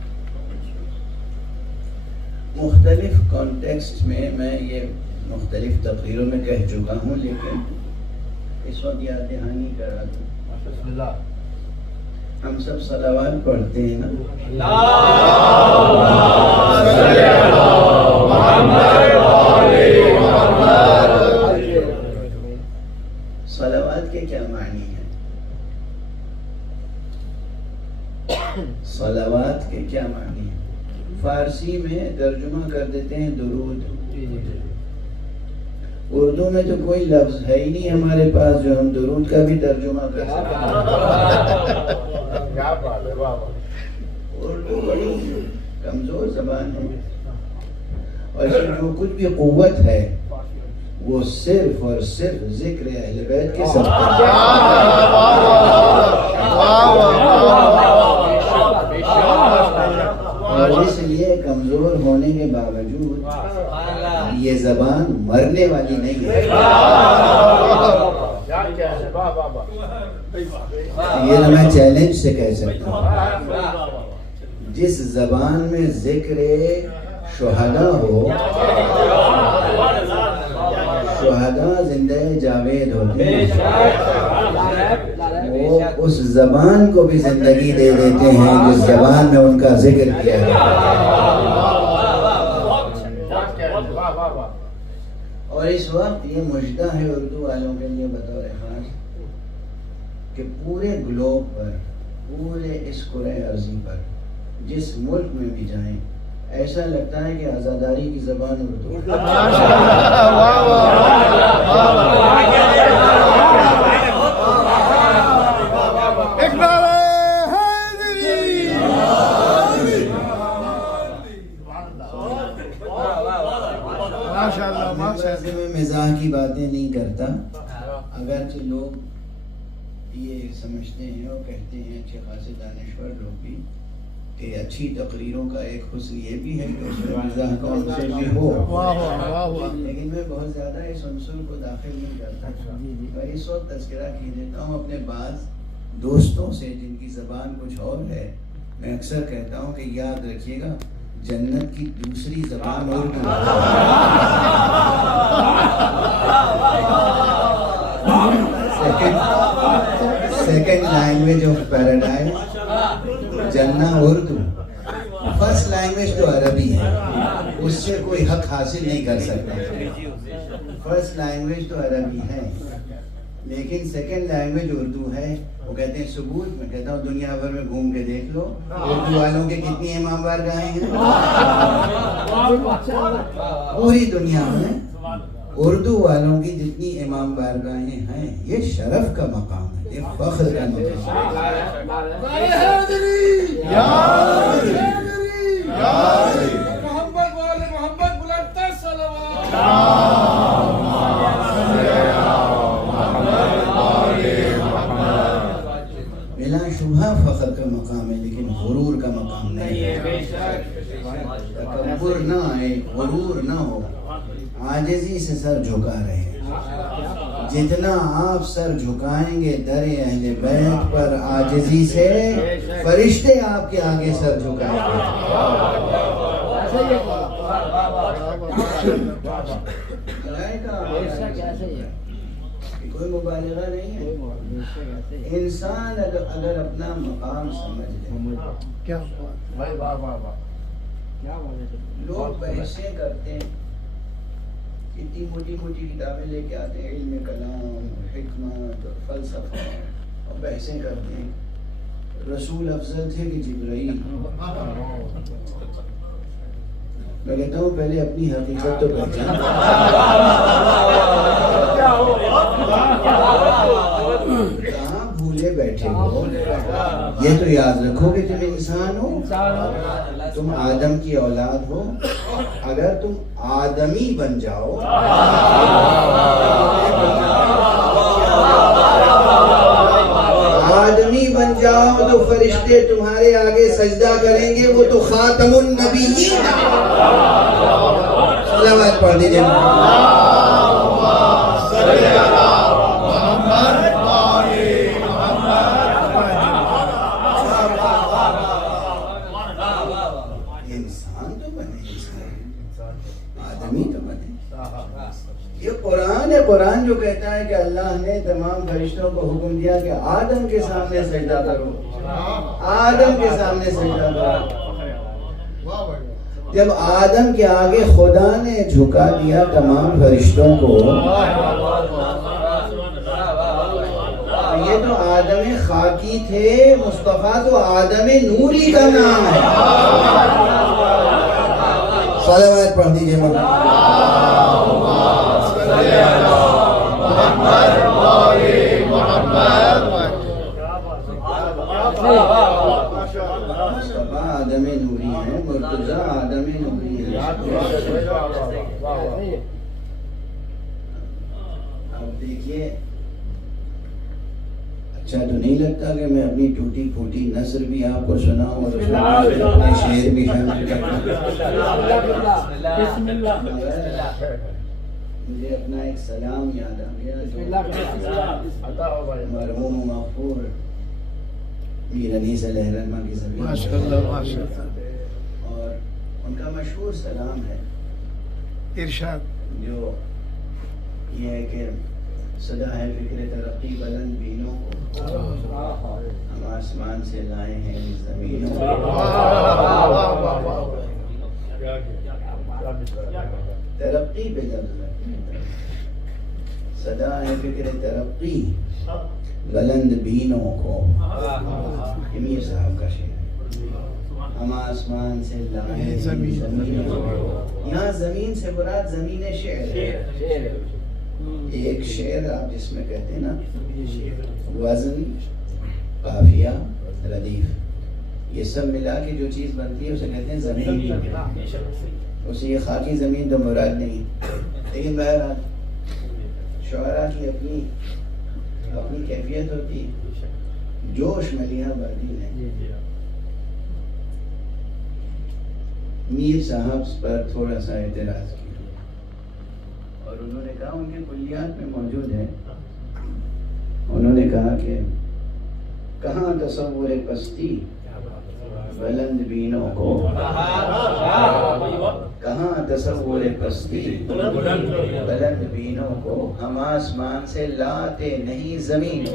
مختلف کانٹیکسٹ میں میں یہ مختلف تقریروں میں کہہ چکا ہوں، لیکن اس وقت یاد دہانی کرا دوں۔ ہم سب صلوات پڑھتے ہیں نا، صلوات کے کیا معنی ہیں؟ صلوات کے کیا معنی ہیں؟ فارسی میں ترجمہ کر دیتے ہیں درود، اردو میں تو کوئی لفظ ہے ہی نہیں ہمارے پاس جو ہم درود کا بھی ترجمہ کر سکتے ہیں۔ اردو بڑی کمزور زبان ہے اور اس میں جو کچھ بھی قوت ہے وہ صرف اور صرف ذکر اہل بیت کے ساتھ اور اس لیے کمزور ہونے کے باوجود یہ زبان مرنے والی نہیں ہے، یہ میں چیلنج سے کہہ سکتا ہوں۔ جس زبان میں ذکر شہداء ہو، شہداء زندہ جاوید ہوتے ہیں، وہ اس زبان کو بھی زندگی دے دیتے ہیں جس زبان میں ان کا ذکر کیا ہے۔ اور اس وقت یہ مژدہ ہے اردو والوں کے لیے بطور خاص کہ پورے گلوب پر، پورے اس کرۂ ارضی پر جس ملک میں بھی جائیں ایسا لگتا ہے کہ آزاداری کی زبان اردو ہے۔ میں مزاح کی باتیں نہیں کرتا، اگرچہ لوگ یہ سمجھتے ہیں اور کہتے ہیں اچھے خاصے دانشور لوگ بھی کہ اچھی تقریروں کا ایک حسن یہ بھی ہے کہ اس میں مزاح کا عنصر بھی ہو، لیکن میں بہت زیادہ اس عنصر کو داخل نہیں کرتا۔ اور اس وقت تذکرہ کی دیتا ہوں اپنے بعض دوستوں سے جن کی زبان کچھ اور ہے، میں اکثر کہتا ہوں کہ یاد رکھیے گا جنت کی دوسری زبان اردو ہے۔ سیکنڈ لینگویج آف پیراڈائز جنہ اردو، فرسٹ لینگویج تو عربی ہے، اس سے کوئی حق حاصل نہیں کر سکتا۔ فرسٹ لینگویج تو عربی ہے لیکن سیکنڈ لینگویج اردو ہے۔ وہ کہتے ہیں ثبوت، میں کہتا ہوں دنیا بھر میں گھوم کے دیکھ لو اردو والوں کے کتنی امام بارگاہیں ہیں پوری دنیا میں، اردو والوں کی جتنی امام بارگاہیں ہیں یہ شرف کا مقام ہے، یہ فخر کا مقام بلا شبہ فخر کا مقام ہے، لیکن غرور کا مقام نہیں ہے۔ تکبر نہ آئے، غرور نہ ہو، عاجزی سے سر جھکا رہے ہیں۔ جتنا آپ سر جھکائیں گے در اہل بیت پر عاجزی سے، فرشتے آپ کے آگے سر جھکائیں گے۔ کوئی مبالغہ نہیں ہے۔ انسان اگر اپنا مقام سمجھ لے، لوگ بحثیں کرتے ہیں، اتنی موٹی موٹی کتابیں لے کے آتے ہیں، علم کلام، حکمت اور فلسفہ، اور بحثیں کرتے ہیں رسول افضل تھے کہ جبرائیل۔ میں کہتا ہوں پہلے اپنی حقیقت تو پہچان، کہاں بھولے بیٹھے ہو؟ یہ تو یاد رکھو کہ تم انسان ہو، تم آدم کی اولاد ہو۔ اگر تم آدمی بن جاؤ، آدمی بن جاؤ تو فرشتے تمہارے آگے سجدہ کریں گے، وہ تو خاتم النبیین۔ صلوات پڑھ دیجیے۔ انسان تو بنے، آدمی تو بنے۔ یہ قرآن ہے، قرآن جو کہتا ہے کہ اللہ نے تمام فرشتوں کو حکم دیا کہ آدم کے سامنے سجدہ کرو، آدم کے سامنے سجدہ کرو۔ جب آدم کے آگے خدا نے جھکا دیا تمام فرشتوں کو، یہ تو آدم خاکی تھے، مصطفیٰ تو آدم نوری کا نام ہے۔ صلوات پڑھ دیجیے۔ مصطفیٰ آدم نوری ہے، مرتضیٰ آدم نوری ہے۔ اب دیکھیے، اچھا تو نہیں لگتا کہ میں اپنی ٹوٹی پھوٹی نثر بھی آپ کو سناؤں اور اپنے شعر بھی شامل کرتا ہوں؟ مجھے اپنا ایک سلام یاد آ گیا، مرحوم مغفور میر انیس علیہ الرحمہ کی زمین، اور ان کا مشہور سلام ہے ارشاد، جو یہ ہے کہ صدا ہے فکر ترقی بلند بینوں کو، ہم آسمان سے لائے ہیں اس زمینوں کو۔ ترقی پہ لفظ ہے، صدا ہے فکر ترقی بلند بینوں کو، میر صاحب کا شعر ہے۔ ہم آسمان سے لائے ہیں زمینوں کو، یہاں زمین سے مراد زمین شعر ہے۔ ایک شعر آپ جس میں کہتے ہیں نا وزن، قافیہ، ردیف، یہ سب ملا کے جو چیز بنتی ہے اسے کہتے ہیں زمین۔ اسے یہ خاکی زمین تو مراد نہیں، لیکن بہرحال شعراء کی اپنی کیفیت ہوتی، جوش ملیحہ بردی ہے۔ میر صاحب پر تھوڑا سا اعتراض کیا اور انہوں نے کہا، ان کے کلیات میں موجود ہے، انہوں نے کہا کہ کہاں تصور پستی بلند بینوں کو، کہاں تصور پستی بلند بینوں کو، ہم آسمان سے لاتے نہیں زمین کو۔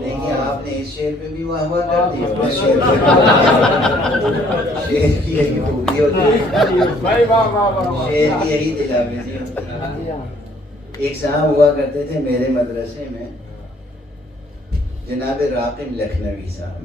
دیکھیے آپ نے اس شعر پہ بھی واہ واہ کر دی، شعر کی یہی خوبی ہوتی ہے، شعر کی یہی دلاویزی ہوتی ہے۔ ایک صاحب ہوا کرتے تھے میرے مدرسے میں، جناب راقم لکھنوی صاحب،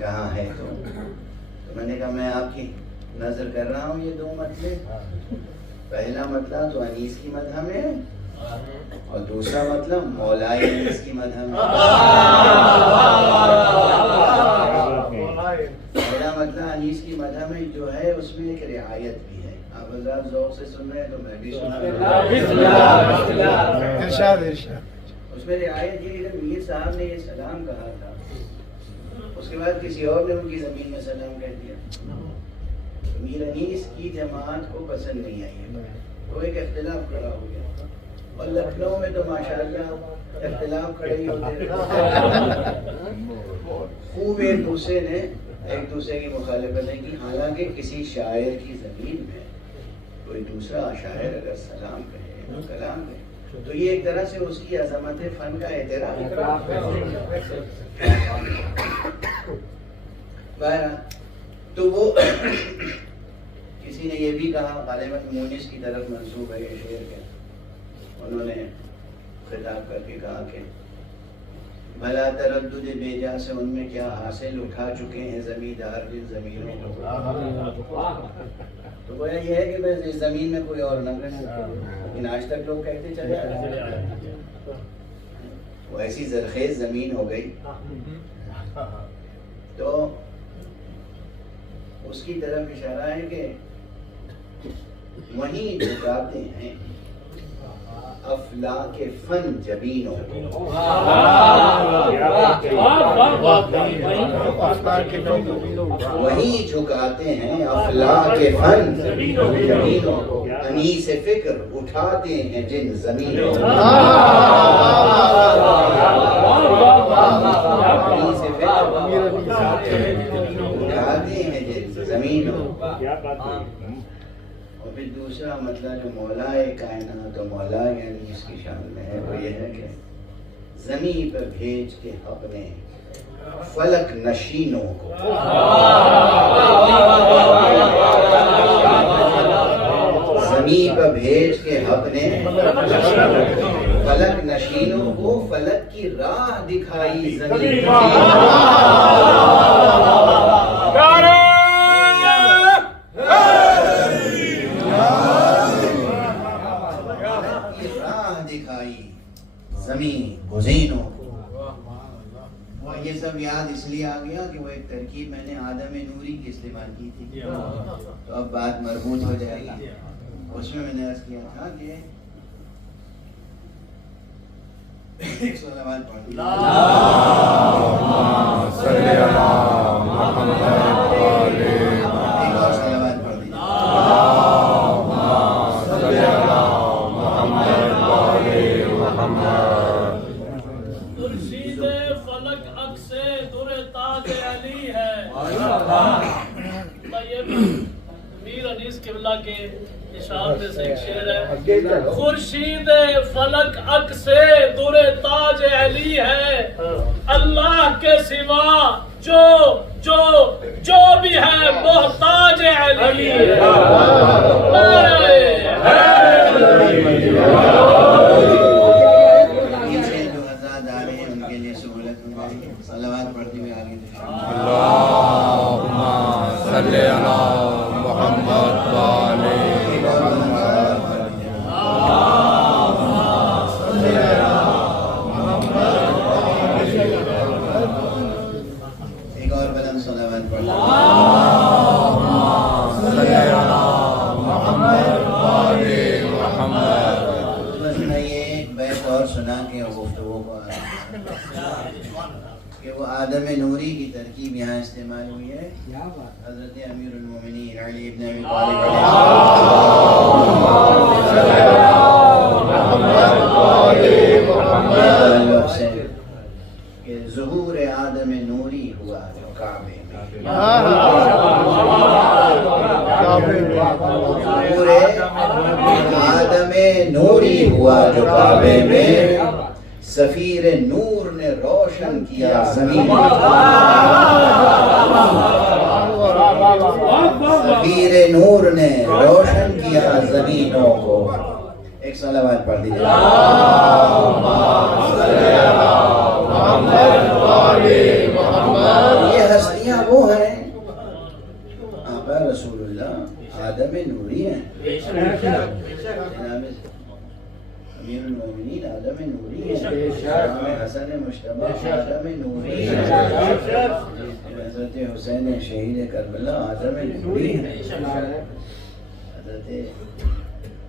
کہاں ہے تو میں نے کہا میں آپ کی نظر کر رہا ہوں یہ دو مطلب، پہلا مطلب تو انیس کی مدح میں ہے اور دوسرا مطلب مولائے انیس کی مدح میں۔ پہلا مطلب انیس کی مدح میں جو ہے اس میں ایک رعایت بھی ہے، آپ حضرات ذوق سے سن رہے ہیں تو میں بھی سن رہا ہوں۔ اس میں رعایت یہ کہ میر صاحب نے یہ سلام کہا تھا، اس کے بعد کسی اور نے ان کی زمین میں سلام کہہ دیا، میر انیس کی جماعت کو پسند نہیں آئی ہے، تو ایک اختلاف کھڑا ہو گیا، اور لکھنؤ میں تو ماشاءاللہ اختلاف کھڑے ہی ہوتے رہے، خوب ایک دوسرے نے ایک دوسرے کی مخالفتیں کی، حالانکہ کسی شاعر کی زمین میں کوئی دوسرا شاعر اگر سلام کہے کلام کہے تو یہ ایک طرح سے اس کی عظمت فن کا اعتراف ہے۔ بہرحال تو وہ کسی نے یہ بھی کہا، غالباً مونس کی طرف منسوب ہے یہ شعر کے، انہوں نے خطاب کر کے کہا کہ بھلا تردد بیجا سے ان میں کیا حاصل، اٹھا چکے ہیں زمیندار جن زمینوں کو۔ تو گویا یہ ہے کہ بس اس زمین میں کوئی اور نہ رہے، لیکن آج تک لوگ کہتے چلے آ رہے ہیں، وہ ایسی زرخیز زمین ہو گئی تو اس کی طرف اشارہ ہے کہ وہیں جھکاتے ہیں افلاک فن جبینوں کو، وہیں جھکاتے ہیں افلاک فن جبینوں کو، انیس فکر اٹھاتے ہیں جن زمینوں کو، انیس فکر اٹھاتے ہیں جن زمینوں کو۔ اور پھر دوسرا مطلب جو مولا کائنات و مولا یعنی اس کی شان میں ہے وہ یہ ہے کہ زمین پر بھیج کے اپنے فلک نشینوں کو، زمین پر بھیج کے اپنے فلک نشینوں کو، فلک کی راہ دکھائی زمین زمین گزینوں کو۔ یہ سب یاد اس لیے آ گیا کہ وہ ایک ترکیب میں نے آدم نوری کی استعمال کی تھی، تو اب بات مربوط ہو جائے گی۔ اس میں نے عرض کیا تھا کہ ایک صلوات پڑھ دیں، ایک اور صلوات پڑھ دیں۔ خورشید فلک عکس در تاج علی ہے، یہ میر انیس قبلہ کے اشعار میں سے ایک شعر ہے، خورشید فلک عکس در تاج علی ہے، اللہ کے سوا جو جو جو بھی ہے محتاج علی ہے۔ صلوات پڑھتے ہوئے آگے اللہم صلی علی محمد وآلہ ایک اور بلند صلوات پڑھتے بس میں یہ ایک بیت اور سنا کے گفتگو کو کہ وہ آدم نوری کی ترکیب یہاں استعمال ہوئی ہے، حضرت امیر المومنین علی ابن ابی طالب کہ ظہور آدم نوری ہوا جو کعبے میں، ظہور آدم نوری ہوا جو کعبے میں، سفیر نور نے روشن کیا زمین، سفیر نور نے روشن کیا زمینوں کو۔ ایک صلوات پڑھ دیجیے۔ یہ ہستیاں کیا وہ ہے آقا رسول اللہ آدم نوری ہیں، امیر المومنین آدم نوری ہیں، امام حسن مشتبہ آدم نوری ہیں، حضرت حسین شہید کربلا آدم نوری ہیں، حضرت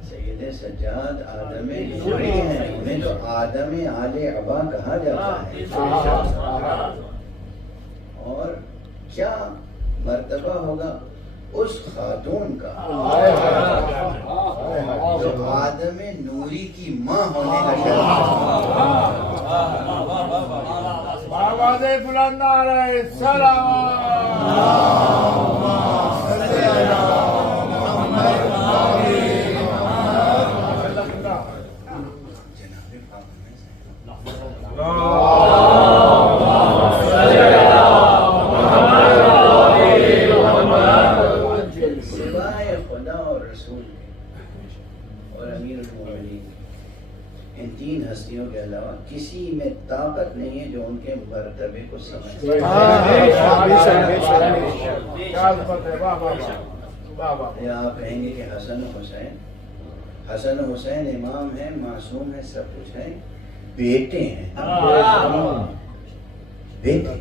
سید سجاد آدم نوری ہیں، انہیں تو آدم آل عبا کہا جاتا ہے۔ اور کیا مرتبہ ہوگا اس خاتون کا جو آدم نوری کی ماں ہونے کا شرف۔ آواز بلند نعرہ سوائے خدا اور رسول اور امیر المومنین، ان تین ہستیوں کے علاوہ کسی میں طاقت نہیں ہے جو ان کے مرتبے کو سمجھ سکے۔ یا آپ کہیں گے کہ حسن و حسین امام ہیں، معصوم ہیں، سب کچھ ہیں، بیٹے ہیں، بیٹے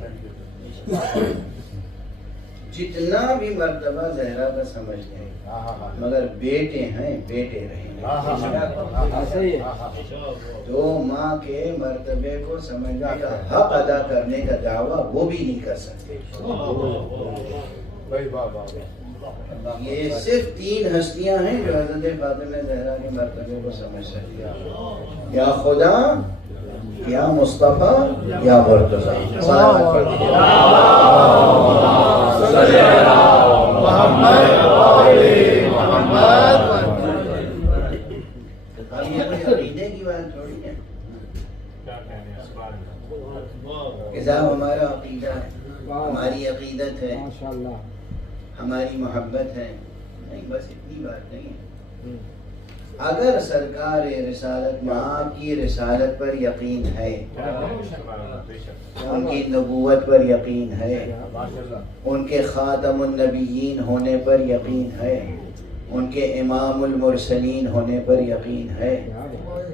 جتنا بھی مرتبہ زہرا کا سمجھتے ہیں مگر بیٹے ہیں، بیٹے رہیں گے۔ تو ماں کے مرتبے کو سمجھنے کا حق ادا کرنے کا دعویٰ وہ بھی نہیں کر سکتے۔ یہ صرف تین ہستیاں ہیں جو حضرت فاطمہ زہرا کے مرتبے کو سمجھ سکتی ہیں، یا خدا، یا مصطفیٰ، یا مرتضیٰ۔ عقیدے کی بات تھوڑی ہے کہ صاحب ہمارا عقیدہ ہے، ہماری عقیدت ہے، ہماری محبت ہے، نہیں، بس اتنی بات نہیں ہے۔ اگر سرکار رسالت میں آپ کی رسالت پر یقین ہے، ان کی نبوت پر یقین ہے، ان کے خاتم النبیین ہونے پر یقین ہے، ان کے امام المرسلین ہونے پر یقین ہے،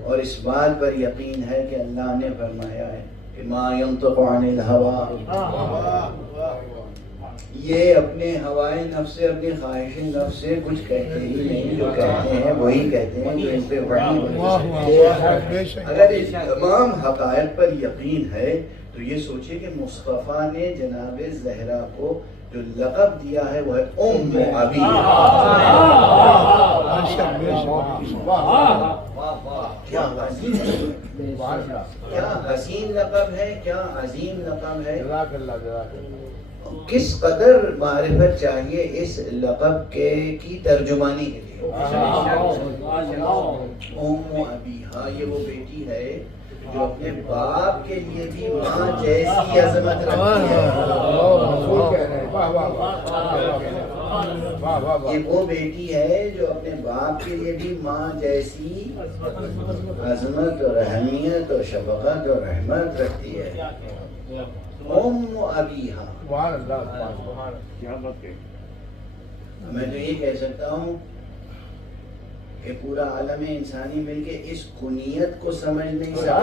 اور اس بات پر یقین ہے کہ اللہ نے فرمایا ہے کہ ما ينطق عن الهوى، یہ اپنے ہوائے نفس سے، اپنی خواہش نفس سے کچھ کہتے ہی نہیں، جو کہتے ہیں وہی کہتے ہیں، جو ان پہ وحی ہوتی ہے۔ اگر اس تمام حقائق پر یقین ہے تو یہ سوچے کہ مصطفیٰ نے جناب زہرا کو جو لقب دیا ہے وہ ہے ام ابی۔ کیا حسین لقب ہے، کیا عظیم لقب ہے، کس قدر معرفت چاہیے اس لقب کی ترجمانی کے لیے۔ ام ابیہا، یہ وہ بیٹی ہے جو اپنے باپ کے لیے بھی ماں جیسی عظمت رکھتی ہے۔ یہ وہ بیٹی ہے جو اپنے باپ کے لیے بھی ماں جیسی عظمت اور اہمیت اور شفقت اور رحمت رکھتی ہے۔ ام ابیہا۔ میں تو یہ کہہ سکتا ہوں کہ پورا عالم انسانی مل کے اس کنیت کو سمجھ نہیں سکتا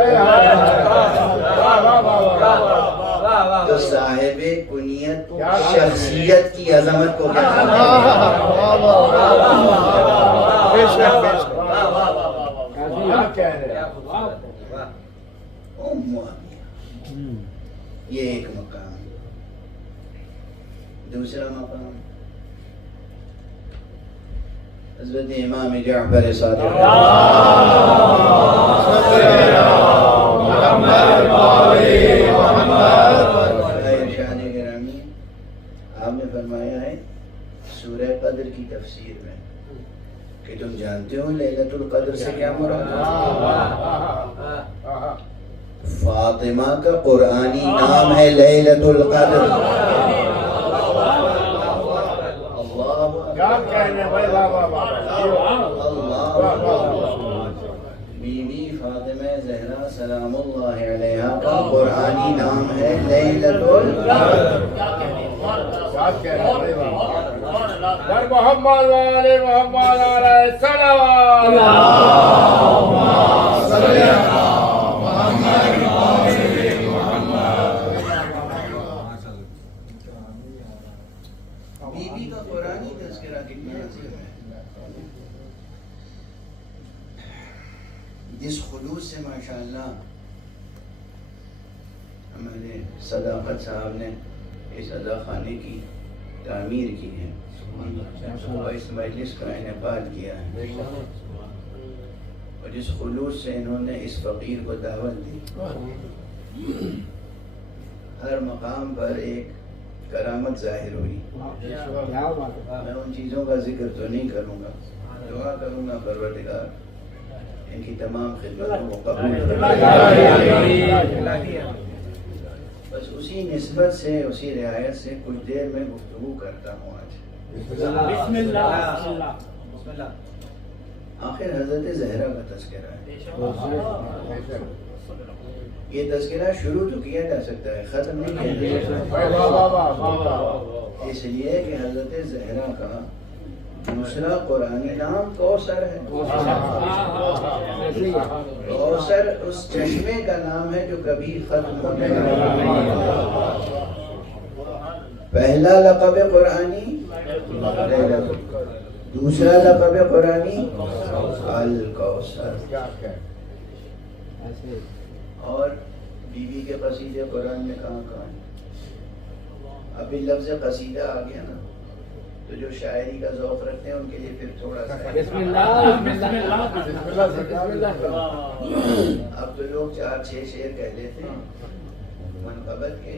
تو صاحب کنیت شخصیت کی عظمت کو کیا یہ ایک مقام۔ دوسرا مقام حضرت امام جعفر صادق ارشاد گرامی، آپ نے فرمایا ہے سورہ قدر کی تفسیر میں کہ تم جانتے ہو لیلۃ القدر سے کیا مراد ہے؟ فاطمہ کا قرآنی نام ہے لیلۃ القدر۔ بیوی فاطمہ زہرا سلام اللہ علیہا کا قرآنی نام ہے لیلۃ القدر. در محمد و آل محمد علیہ السلام. بی بی کا قرآنی تذکرہ کتنا عظیم ہے. جس خلوص سے ماشاءاللہ ہمارے صداقت صاحب نے اس ادا خانے کی تعمیر کی ہے اور اس مجلس کا انعقاد کیا ہے، اور جس خلوص سے انہوں نے اس فقیر کو دعوت دی، ہر مقام پر ایک کرامت ظاہر ہوئی. میں ان چیزوں کا ذکر تو نہیں کروں گا، دعا کروں گا پروردگار ان کی تمام خدمتوں کو قبول کرے. بس اسی نسبت سے، اسی رعایت سے کچھ دیر میں گفتگو کرتا ہوں. آج بسم اللہ. آخر حضرت زہرا کا تذکرہ ہے. یہ تذکرہ شروع تو کیا جا سکتا ہے، ختم نہیں کیا جا سکتا، اس لیے کہ حضرت زہرا کا دوسرا قرآنی نام کوثر ہے. کوثر اس چشمے کا نام ہے جو کبھی ختم ہونے والا نہیں. پہلا لقب قرآنی دوسرا لقب قرآنی الکوثر. اور بی بی کے قصیدے قرآن میں کہاں کہاں ہیں؟ ابھی لفظ قصیدہ آ گیا نا، تو جو شاعری کا ذوق رکھتے ہیں ان کے لیے پھر تھوڑا سا اب تو لوگ 4-6 شعر کہہ لیتے ہیں منقبت کے،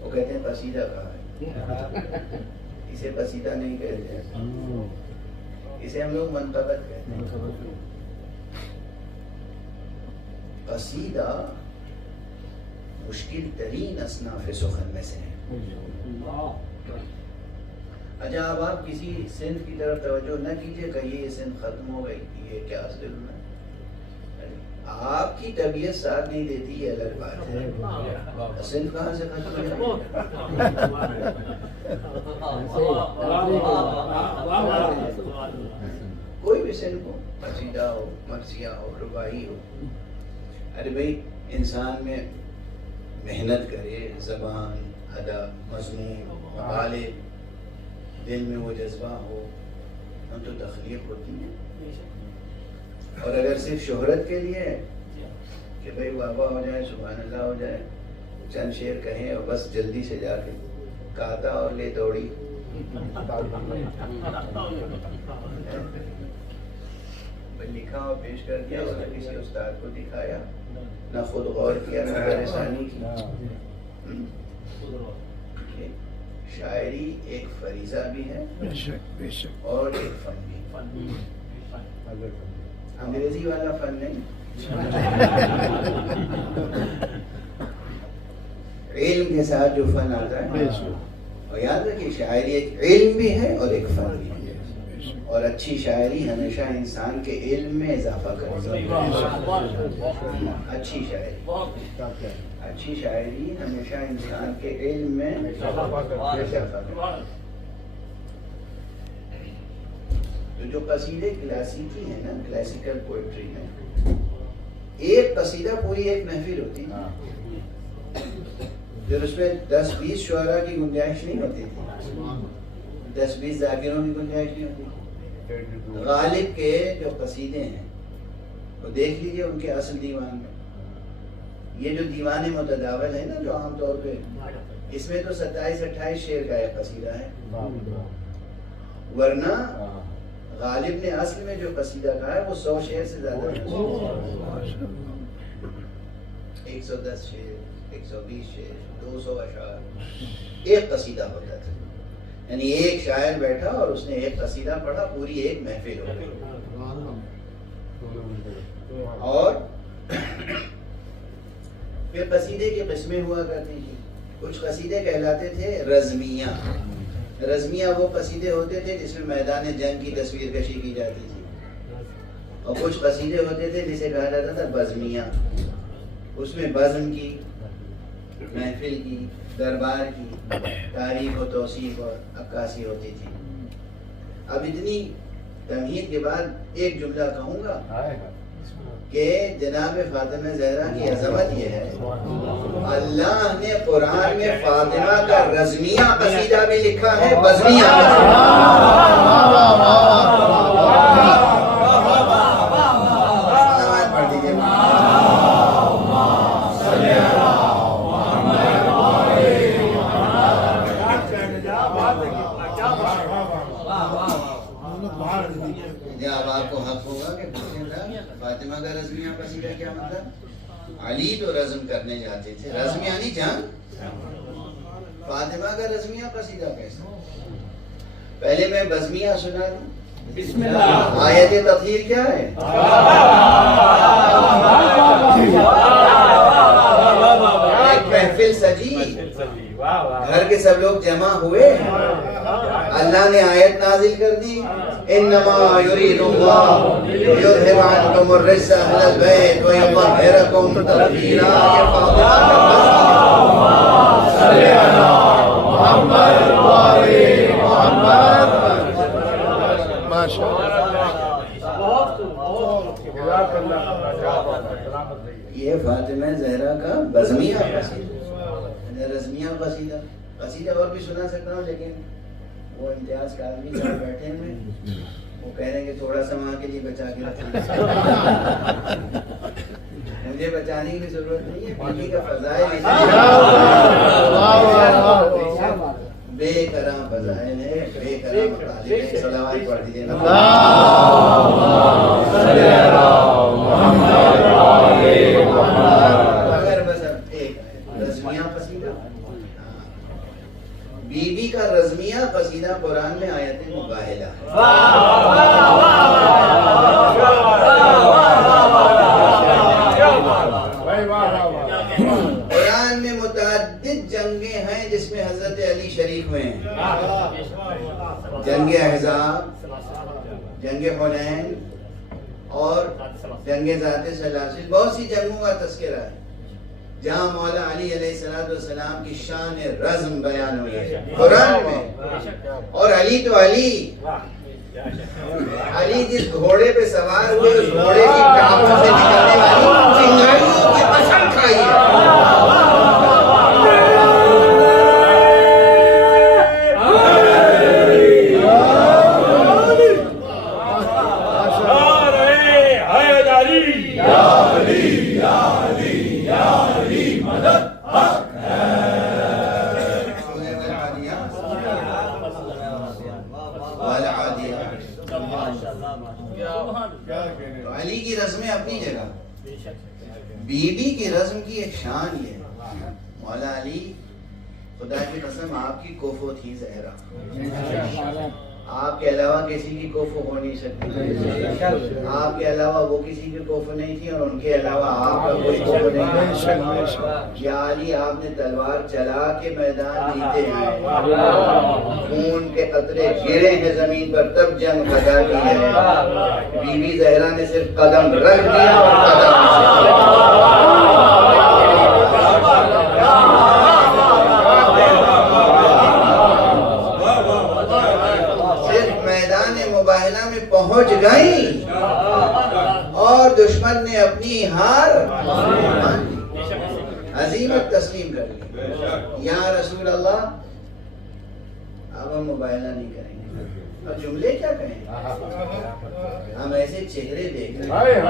وہ کہتے ہیں قصیدہ کہا ہے. اسے قصیدہ نہیں کہتے ہیں، اسے ہم لوگ منقبت کہتے ہیں. قصیدہ مشکل ترین اصناف سخن میں سے ہے. اچھا اب آپ کسی صنف کی طرف توجہ نہ کیجیے، کہیے یہ صنف ختم ہو گئی، یہ کیا ظلم ہے. آپ کی طبیعت ساتھ نہیں دیتی، یہ الگ بات ہے. صنف کہاں سے ختم ہو جائے؟ کوئی بھی صنف ہو، قصیدہ ہو، مرثیہ ہو، رباعی ہو. ارے بھائی انسان میں محنت کرے، زبان، ادب، مضمون، مقالے، دل میں وہ جذبہ ہو، ہم تو تخلیق ہوتی ہے. اور اگر صرف شہرت کے لیے کہ بھائی واہ ہو جائے، سبحان اللہ ہو جائے، چند شعر کہیں اور بس جلدی سے جا کے کاتا اور لے دوڑی، لکھا اور پیش کر دیا، اور نہ کسی استاد کو دکھایا، نہ خود غور کیا، نہ رسانی کی. شاعری ایک فریضہ بھی ہے اور ایک فن بھی. انگریزی والا فن نہیں، علم کے ساتھ جو فن آتا ہے. اور یاد رکھیے شاعری ایک علم بھی ہے اور ایک فن بھی ہے. اور اچھی شاعری ہمیشہ انسان کے علم میں اضافہ کرتی ہے. اچھی شاعری ہمیشہ انسان کے علم میں اضافہ کرتی ہے. تو جو قصیدے کلاسیکی ہیں نا، کلاسیکل پوئٹری میں ایک قصیدہ پوری ایک محفل ہوتی ہے، پھر اس میں 10-20 شعراء کی گنجائش نہیں ہوتی تھی، 10-20 ذاکروں کی گنجائش نہیں ہوتی. غالب کے جو قصیدے ہیں وہ دیکھ لیجئے ان کے اصل دیوان میں. یہ جو دیوان متداول ہے نا جو عام طور پہ، اس میں تو 27-28 شعر کا ایک قصیدہ ہے، ورنہ غالب نے اصل میں جو قصیدہ کہا ہے وہ 100 شعر سے زیادہ ہے. 110 شعر، 120 شعر، 200 اشعار ایک قصیدہ ہوتا تھا. یعنی ایک شاعر بیٹھا اور اس نے ایک قصیدہ پڑھا، پوری ایک محفل ہو گئی. اور پھر قصیدے کی قسمیں ہوا کرتی تھی. کچھ قصیدے کہلاتے تھے رزمیہ. رزمیہ وہ قصیدے ہوتے تھے جس میں میدان جنگ کی تصویر کشی کی جاتی تھی. اور کچھ قصیدے ہوتے تھے جسے کہا جاتا تھا بزمیہ، اس میں بزم کی، محفل کی، دربار کی تعریف و توصیف اور عکاسی ہوتی تھی۔ اب اتنی تمہید کے بعد ایک جملہ کہوں گا کہ جناب فاطمہ زہرا کی عظمت یہ ہے، اللہ نے قرآن میں فاطمہ کا رزمیہ قصیدہ بھی لکھا ہے، بزمیہ پڑھ دیجیے۔ اب آپ کو حق ہوگا کہ پوچھیں گا فاطمہ کا رزمیہ قصیدہ کیا مطلب؟ علی تو رزم کرنے جاتے تھے، رزم یعنی جنگ، فاطمہ کا رزمیہ قصیدہ کیسا؟ پہلے میں بزمیہ سنا دوں۔ بسم اللہ۔ آیت تطہیر کیا ہے؟ ایک محفل سجی، گھر کے سب لوگ جمع ہوئے، اللہ نے آیت نازل کر دی، انما یرید اللہ لیذھب عنکم الرجس اہل البیت ویطہرکم تطہیرا۔ یہ فاطمہ کا صلی اللہ محمد وعلی محمد۔ یہ فاطمہ زہرا کا بزمیہ قصیدہ، رزمیہ قصیدہ، قصیدہ اور بھی سنا سکتا ہوں لیکن وہ امتیاز کا آدمی جہاں بیٹھے ہوئے وہ کہہ رہے ہیں کہ تھوڑا سا وہاں کے لیے بچا کے رکھنا۔ مجھے بچانے کی ضرورت نہیں ہے، بیوی کا فضائل بے کرم فضائل ہے، بے کرم مطالب ہے۔ صلوات پڑھ دیجیے۔ اگر بس ایک رزمیہ قصیدہ، بی بی کا رزمیہ قصیدہ قرآن میں آیت مباہلہ ہے۔ قرآن میں متعدد جنگیں ہیں جس میں حضرت علی شریک ہوئے ہیں، جنگ احزاب، جنگ حنین اور جنگ ذات سلاسل، بہت سی جنگوں کا تذکرہ ہے جہاں مولا علی علیہ السلام کی شان رزم بیان ہوئی ہے قرآن میں۔ اور علی تو علی جس گھوڑے پہ سوار ہوئے اس گھوڑے کی ٹانگوں سے نکلنے والی چنگاریوں کی قسم کھائی ہے۔ علی کی رزمیں اپنی جگہ، بی بی کی رزم کی ایک شان یہ ہے، مولا علی خدا کی قسم آپ کی کوفو تھی زہرا، آپ کے علاوہ کسی کی کوفو ہو نہیں سکتی، آپ کے علاوہ وہ کسی کی کوفو نہیں تھی اور ان کے علاوہ آپ کا کوئی کوفو نہیں تھی۔ یا علی آپ نے تلوار چلا کے میدان جیتے ہیں، خون کے قطرے گرے ہیں زمین پر تب جنگ بجا کی ہے، بی بی زہرا نے صرف قدم رکھ دیا اور پہنچ گئی اور دشمن نے اپنی ہار عزیمت تسلیم کر لی۔ یا رسول اللہ اب ہم مباہلہ نہیں کریں گے، اب جملے کیا کہیں، ہم ایسے چہرے دیکھ رہے ہیں۔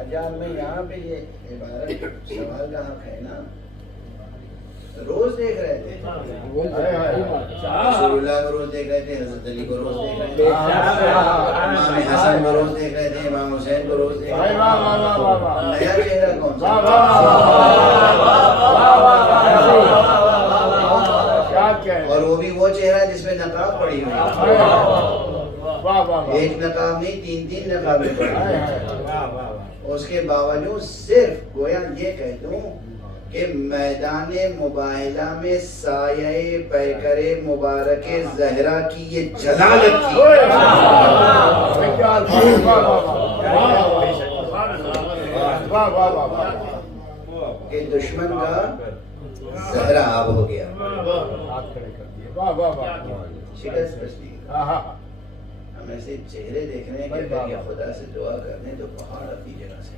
اجاب میں یہاں پہ یہ عبارت سوال کا حق ہے نا، روز دیکھ رہے تھے رسول اللہ کو، روز دیکھ رہے تھے حضرت علی کو، روز دیکھ رہے تھے امام حسن کو، روز دیکھ رہے تھے امام حسین کو، روز دیکھ رہے تھے۔ نیا چہرہ کون سا؟ اور وہ بھی وہ چہرہ جس میں نقاب پڑی ہوئی، ایک نقاب نہیں تین نقابیں پڑی، اس کے باوجود صرف گویا یہ کہہ دوں کہ میدان مباہلہ میں سایہ پیکر مبارک زہرا کی یہ جلالت تھی کہ دشمن کا زہرا آب ہو گیا، شکست پسندی۔ ہم ایسے چہرے دیکھ رہے ہیں کہ اگر یہ خدا سے دعا کرنے تو پہاڑ اپنی جگہ سے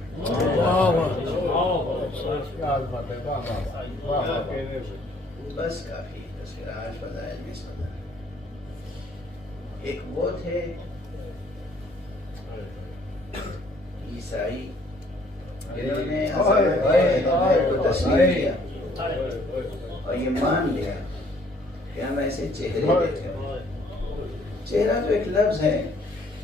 بس کافی تذکرات فضائل میں صدر۔ ایک وہ تھے عیسائی جنہوں نے عظمت کو تسلیم کیا اور یہ مان لیا کہ ہم ایسے چہرے دیکھ رہے ہیں۔ چہرہ تو ایک لفظ ہے،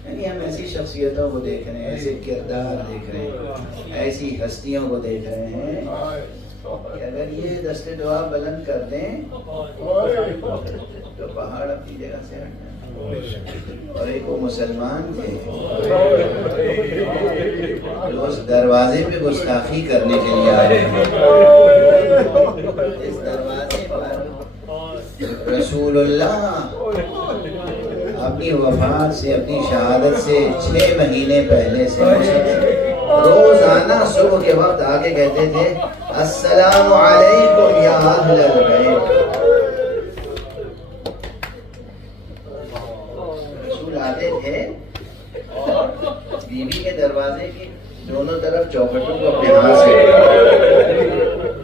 یعنی ہم ایسی شخصیتوں کو دیکھ رہے ہیں، ایسے کردار دیکھ رہے ہیں، ایسی ہستیوں کو دیکھ رہے ہیں کہ اگر یہ دست دعا بلند کر دیں تو پہاڑ اپنی جگہ سے ہٹ جائیں۔ اور ایک وہ مسلمان تھے جو اس دروازے پہ گستاخی کرنے کے لیے آئے ہیں۔ اس دروازے پر رسول اللہ اپنی وفات سے، اپنی شہادت سے 6 مہینے پہلے سے روزانہ صبح کے وقت آگے کہتے تھے السلام علیکم یا اہل البیت۔ رسول آتے تھے اور بیوی کے دروازے کی دونوں طرف چوکھٹوں کو اپنے ہاتھ سے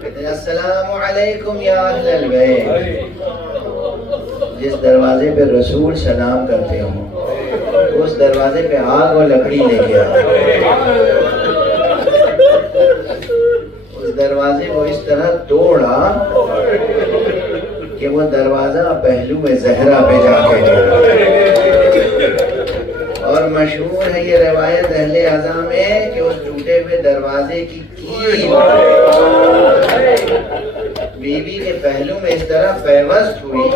کہتے ہیں السلام علیکم یا اہل البیت۔ جس دروازے پہ رسول سلام کرتے ہوں اس دروازے پہ آگ اور لکڑی لے کے آئے، اس دروازے کو اس طرح توڑا کہ وہ دروازہ پہلو میں زہرا پہ جا کے اور مشہور ہے یہ روایت اہل اعضاء میں کہ اس ٹوٹے ہوئے دروازے کی کیل بیوی کے پہلو میں اس طرح پیوست ہوئی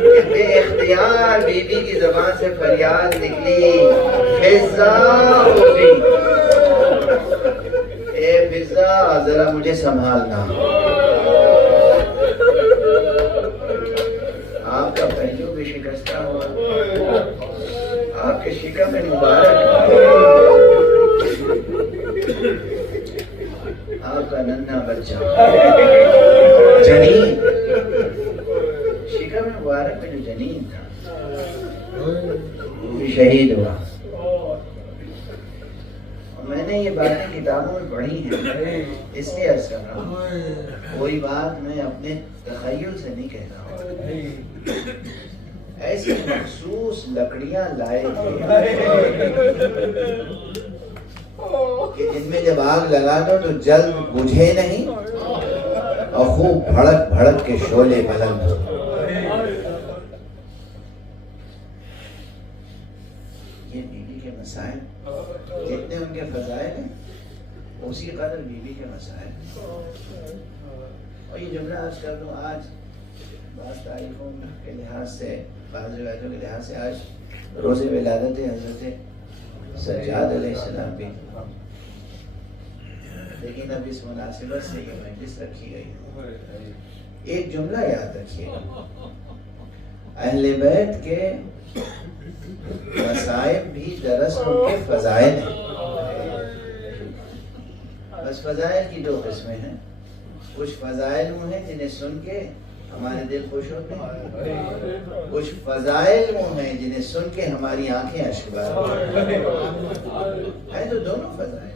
کہ بے اختیار بیوی کی زبان سے فریاد نکلی فضا ہوتی، اے فضا ذرا مجھے سنبھالنا۔ آپ کا پہلو بھی شکستہ ہوا، آپ کے شکم مبارک، آپ کا ننھا بچہ جنین، شکم مبارک میں جو جنین تھا وہ بھی شہید ہوا۔ میں نے یہ باتیں کتابوں میں پڑھی ہیں، اس لیے عرض کر رہا ہوں، کوئی بات میں اپنے تخیل سے نہیں کہہ رہا ہوں۔ ایسی مخصوص لکڑیاں لائے تھے کہ جن میں جب آگ لگا دو تو جلد بجھے نہیں اور خوب بھڑک بھڑک کے شعلے بلند ہو۔ یہ بیوی کے مسائل جتنے ان کے فضائل ہیں اسی قدر بیوی کے مسائل ہیں۔ اور یہ جملہ عرض کر دوں، آج بعض تاریخوں کے لحاظ سے، بعض روایتوں کے لحاظ سے آج روز ولادت حضرت سجاد علیہ السلام بھی، لیکن اب اس مناسبت سے یہ مجلس رکھی گئی ہے۔ ایک جملہ یاد رکھیے گا، اہل بیت کے مصائب بھی دراصل ان کے فضائل ہیں۔ بس فضائل کی 2 قسمیں ہیں، کچھ فضائل وہ ہیں جنہیں سن کے ہمارے دل خوش ہوتے ہیں، کچھ فضائل وہ ہیں جنہیں سن کے ہماری آنکھیں اشکبار ہیں تو دونوں فضائل۔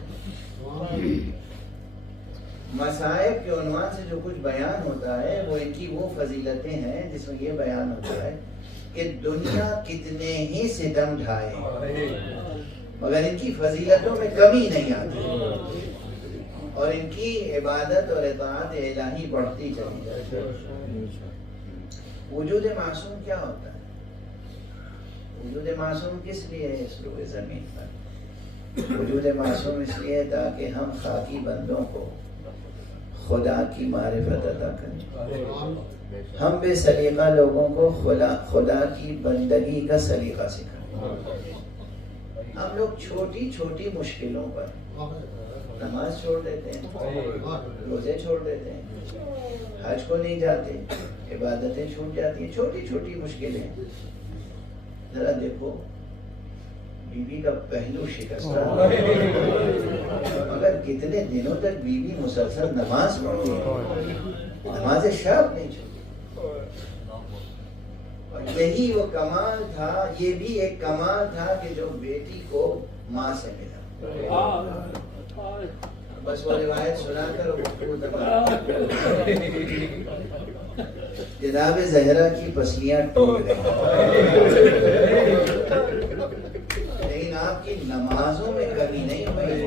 مصائب کے عنوان سے جو کچھ بیان ہوتا ہے وہ ان کی وہ فضیلتیں ہیں جس میں یہ بیان ہوتا ہے کہ دنیا کتنے ہی ستم ڈھائے مگر ان کی فضیلتوں میں کمی نہیں آتی اور ان کی عبادت اور اطاعت الہی بڑھتی چلی جاتی ہے۔ وجود معصوم کیا ہوتا ہے؟ وجود معصوم کس لیے ہے اس روئے زمین پر؟ وجود معصوم اس لیے تاکہ ہم خاکی بندوں کو خدا کی معرفت عطا کریں، ہم بے سلیقہ لوگوں کو خدا کی بندگی کا سلیقہ سکھائیں۔ ہم لوگ چھوٹی چھوٹی مشکلوں پر نماز چھوڑ دیتے ہیں، روزے چھوڑ دیتے ہیں، حج کو نہیں جاتے، عبادتیں چھوٹ جاتی ہیں، چھوٹی چھوٹی مشکلیں. ذرا دیکھو بیوی کا پہلو شکستہ، مگر کتنے دنوں تک بیوی مسلسل نماز پڑھتی ہے، نماز شب نہیں چھوڑتی. اور یہی وہ کمال تھا، یہ بھی ایک کمال تھا کہ جو بیٹی کو ماں سے ملا. بس وہ روایت سنا کر جناب زہرا کی پسلیاں ٹوٹ گئی، لیکن آپ کی نمازوں میں کمی نہیں ہوئی.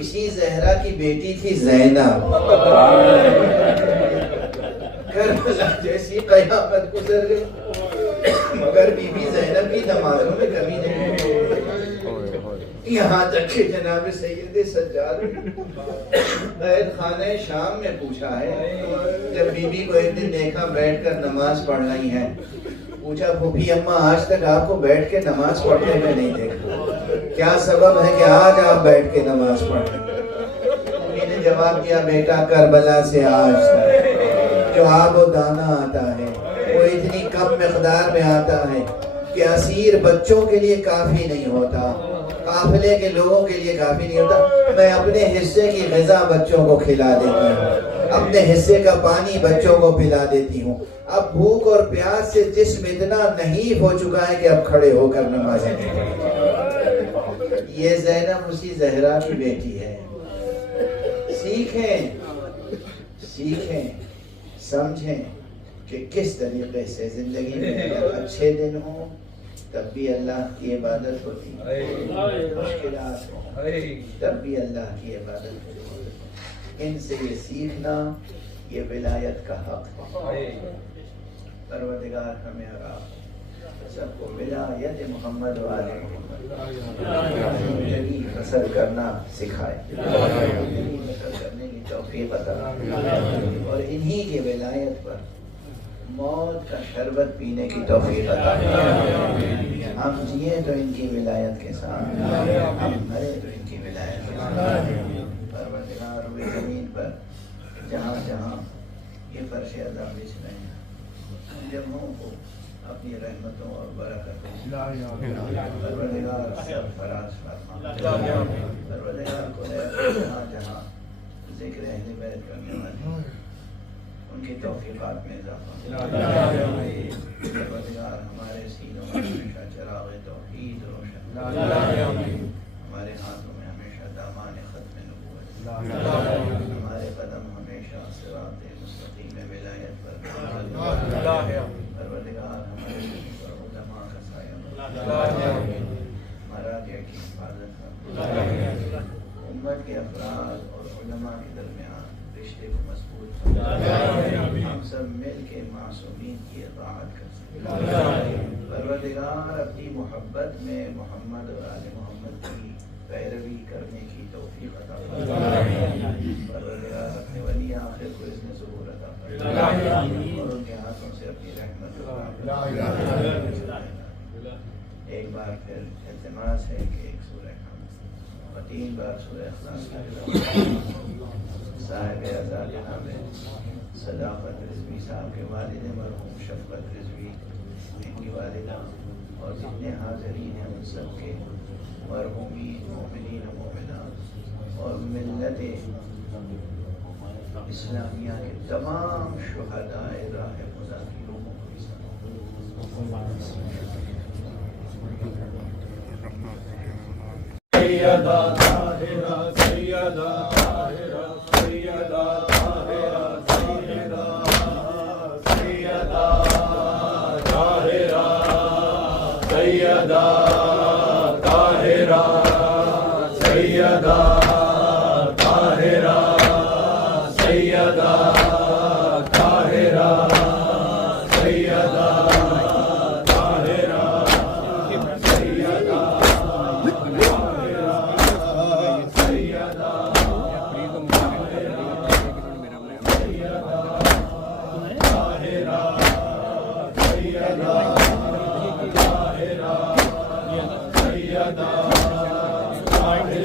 اسی زہرا کی بیٹی تھی زینب، کربلا جیسی قیامت گزر گئی مگر بی بی زینب کی نمازوں میں کمی نہیں ہوئی. یہاں تک کہ جناب سید سجاد قید خانہ شام میں پوچھا ہے، جب بی بی کو ایک دن دیکھا بیٹھ کر نماز پڑھ رہی ہے، پوچھا پھوپھی اماں آج تک آپ کو بیٹھ کے نماز پڑھنے میں نہیں دیکھا، کیا سبب ہے کہ آج آپ بیٹھ کے نماز پڑھ رہے ہیں؟ انہوں نے جواب دیا بیٹا کربلا سے آج تک جو آب و دانہ آتا ہے وہ اتنی کم مقدار میں آتا ہے کہ اسیر بچوں کے لیے کافی نہیں ہوتا، قافلے کے لوگوں کے لیے کافی نہیں ہوتا. میں اپنے حصے کی غذا بچوں کو کھلا دیتی ہوں، اپنے حصے کا پانی بچوں کو پلا دیتی ہوں. اب بھوک اور پیاس سے جسم اتنا نحیف ہو چکا ہے کہ اب کھڑے ہو کر نمازیں نہیں پڑھتی. یہ زینب اسی زہرا کی بیٹی ہے. سیکھیں سمجھیں کہ کس طریقے سے زندگی میں اچھے دن ہوں تب بھی اللہ کی عبادت ہوتی ہے، مشکلات ہوں تب بھی اللہ کی عبادت ہوتی ہے. ان سے یہ سیکھنا یہ ولایت کا حق ہے. پروردگار ہمیں اور آپ سب کو ولایت محمد والے محمد زندگی بسر کرنا سکھائے، زندگی بسر کرنے کی توفیق عطا، اور انہی کی ولایت پر موت کا شربت پینے کی توفیق عطا. ہم جیے تو ان کی ولایت کے ساتھ، ہم مرے تو ان کی ولایت کے ساتھ. پروردگار روئے زمین پر جہاں جہاں یہ فرش عذاب بچھ رہے ہیں، ہم جمعوں کو اپنی رحمتوں اور برکتوں پروردگار سرفراز فرما. پروردگار کو جہاں جہاں ذکر اہل بیت کرنے والے ان کی توفیقات میں اضافہ. پروردگار ہمارے سینوں میں ہمیشہ چراغ توحید روشن، ہمارے ہاتھوں میں ہمیشہ دامان ختم نبوت، ہمارے قدم ہمیشہ صراط مستقیم ولایت پر. پروردگار ہمارے علماء کا سایہ، مراجع کی حفاظت کر، امت کے افراد اور علماء کے درمیان رشتے کو مضبوط کر، ہم سب مل کے معصومین کی اطاعت کر سکیں. پروردگار اپنی محبت میں محمد اور آل محمد کی پیروی کرنے کی توفیق عطا فرما. پروردگار اپنے ولی آخر کو اس میں ظہور عطا فرما اور ان کے ہاتھوں سے اپنی رحمت عطا فرما. ایک بار پھر التماس ہے کہ ایک سورہ اور 3 بار سورہ اخلاص کا صاحب آزاد جناب صداقت رضوی صاحب کے والد مرحوم شفقت رضوی، ان کی والدہ اور جتنے حاضرین ہیں ان سب کے مرحومین مومنین مومنات اور ملت اسلامیہ کے تمام شہداء راہ خدا کی روحوں کو بھی سیدہ طاہرہ سیدہ طاہرہ سیدہ طاہرہ سیدہ سیدہ طاہرہ سیدہ طاہرہ سیدہ طاہرہ سیدہ طاہرہ سیدہ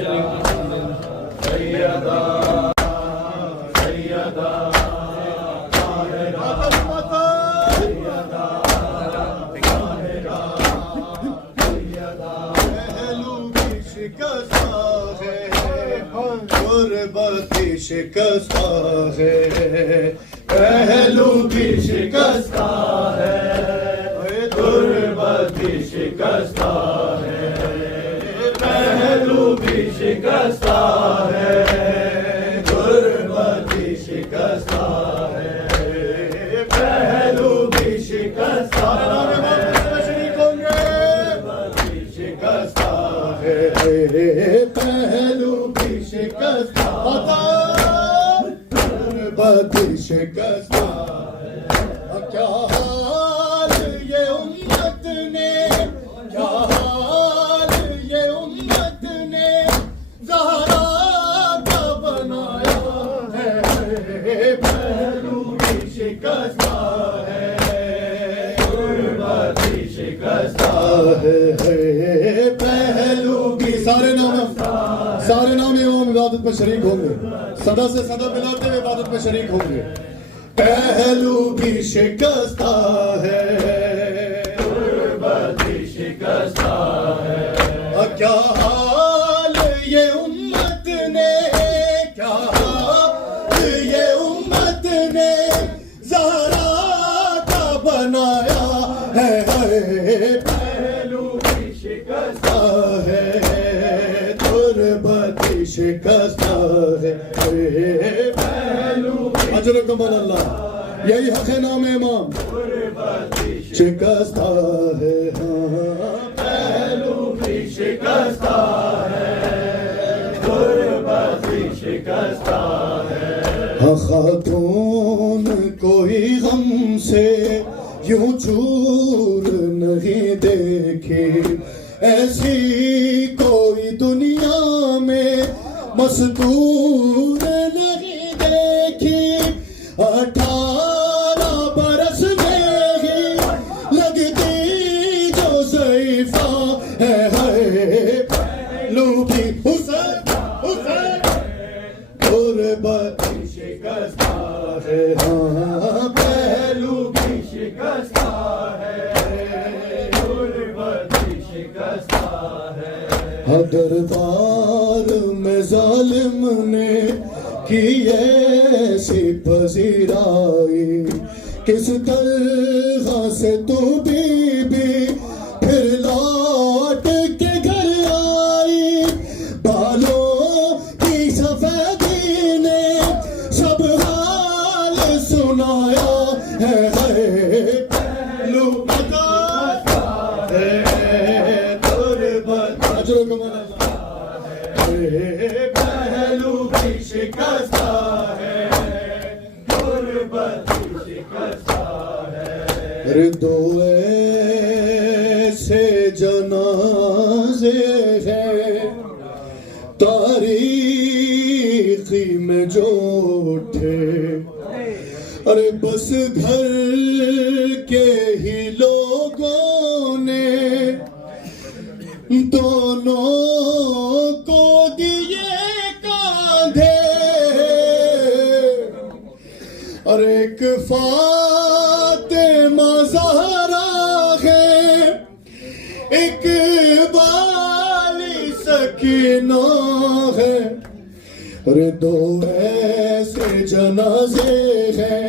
سیدہ شکستہ ہے غربت بھی شکستہ ہے پہلو بھی شکستہ ہے غربت بھی شکستہ ہے پہلو بھی شکستہ ہے غربت بھی شکستہ ہے پہلو بھی شکستہ پہلو بھی شکستہ غربت بھی شکستہ کیا حال یہ امت نے کیا حال یہ امت نے زہرا کا بنایا ہے پہلو بھی شکستہ ہے غربت بھی شکستہ ہے پہلو بھی سارے نام امام عبادت میں شریک ہوں گے صدا سے صدا ملاتے ہوئے عبادت میں شریک ہوں گے پہلو بھی شکستہ ہے غربت بھی شکستہ ہے کیا حال یہ امت نے کیا حال یہ امت نے زہرا کا بنایا ہے پہلو بھی شکستہ ہے غربت بھی شکستہ ہے پہلو اجرکم اللہ یہی حق نام امام شکستہ ہے پہلو بھی شکستہ ہے غربت بھی شکستہ ہے خاتون کوئی غم سے یوں چور نہیں دیکھی ایسی کوئی دنیا میں مستور نہیں دیکھی 18 برس میں ہی لگتی جو ضعیفہ ہے پہلو بھی حسین غربت بھی شکستہ ہے پہلو بھی شکستہ ہے غربت بھی شکستہ ہے دربار میں ظالم نے کی ایسی پذیرائی کس طرح سے تو بی بی پھر لوٹ کے گھر آئی بالوں کی سفیدی نے سب حال سنایا ہے پہلو پہلو بھی شکستہ ہے غربت بھی شکستہ ہے دو ایسے جنازے ہیں تاریخی میں جو اٹھے ارے بس گھر کے ہی لوگوں نے دونوں کو دیے کاندھے اور ایک فاطمہ زہرا ہے ایک بالی سکینہ ہے اور دو ایسے جنازے ہیں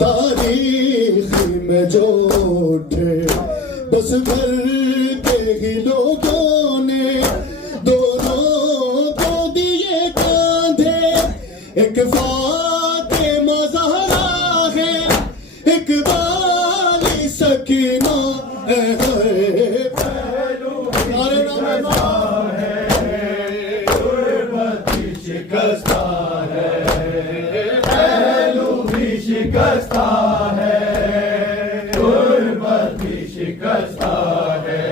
تاریخ میں جو اٹھے بس گھر کے ہی لوگوں نے دونوں کو دیے کاندھے ایک فاطمہ زہرا ہے ایک بالی سکینہ ہے غربت بھی شکستہ ہے پہلو بھی شکستہ ہے غربت بھی شکستہ ہے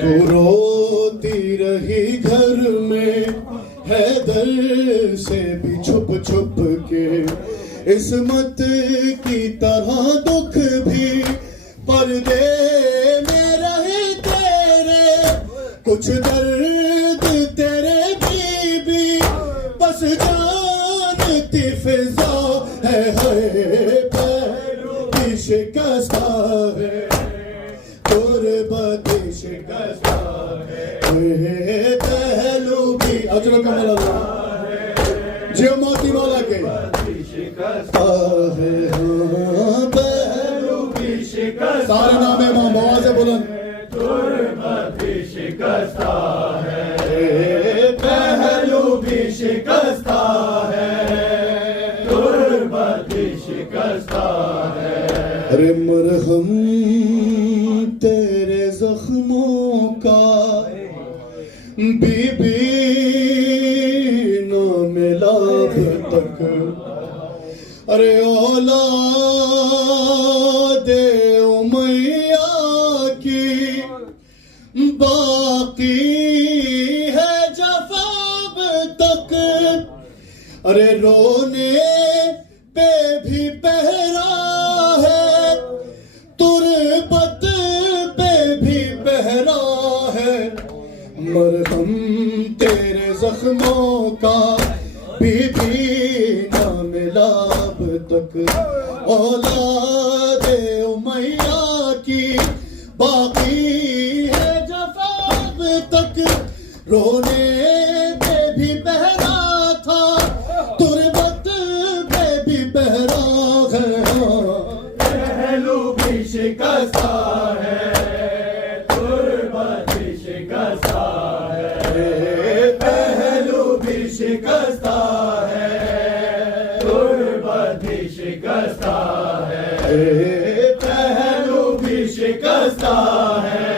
تو روتی رہی گھر میں حیدر سے بھی چھپ چھپ کے عصمت کی طرح دکھ بھی پردے میں رہے تیرے کچھ درد تیرے بھی بس جانتی فضا ہے پہلو بھی شکستہ ہے غربت بھی شکستہ ہے پہلو بھی اجر کمال اللہ جیو موتی مولا کے شکستہ ہے پہلو بھی شکستہ سارے نام امام آواز بلند تربت بھی شکستہ ہے پہلو بھی شکستہ ہے تربت بھی شکستہ ہے ارے مرہم تیرے زخموں کا بی بی نہ ملا اب تک ارے اولاد امیہ کی باقی ہے جفا اب تک ارے رونے پہ بھی پہرا ہے تربت پہ بھی پہرا ہے مرہم تیرے زخموں کا بی بی نہ ملا اب تک اولاد امیہ کی باقی ہے جفا اب تک رونے پہ بھی پہرا تھا تربت پہ بھی پہرا ہے پہلو بھی شکستہ ہے تربت بھی شکستہ ہے پہلو بھی شکستہ ہے تربت بھی شکستہ ہے پہلو بھی شکستہ ہے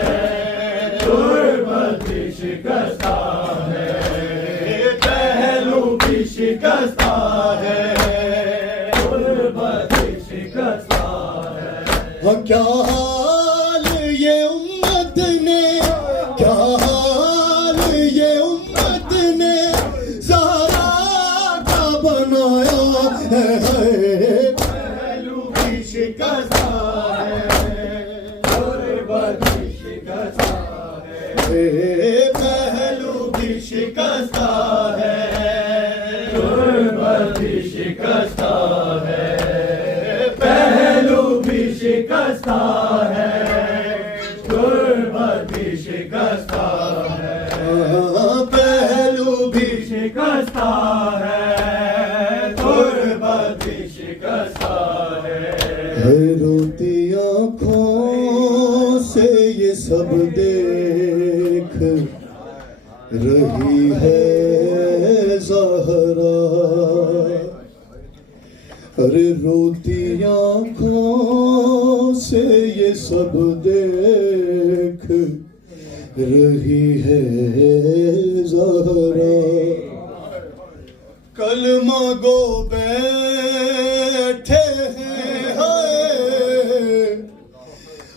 تربت بھی شکستہ ہے پہلو بھی شکستہ ہے تربت بھی شکستہ ہے کیا حال یہ امت نے کیا حال یہ امت نے زہرا کا بنایا ہے پہلو بھی شکستہ ہے تربت بھی شکستہ ہے پہلو بھی شکستہ ہے تربت بھی شکستہ ہے پہلو بھی شکستہ ہے تربت بھی شکستہ ہے پہلو بھی شکستہ ہے تربت بھی شکستہ ہے روتی آنکھوں سے یہ سب دیکھ رہی ہے زہرا ارے روتی آنکھوں سے یہ سب دیکھ رہی ہے زہرا کلمہ گو بیٹھے ہیں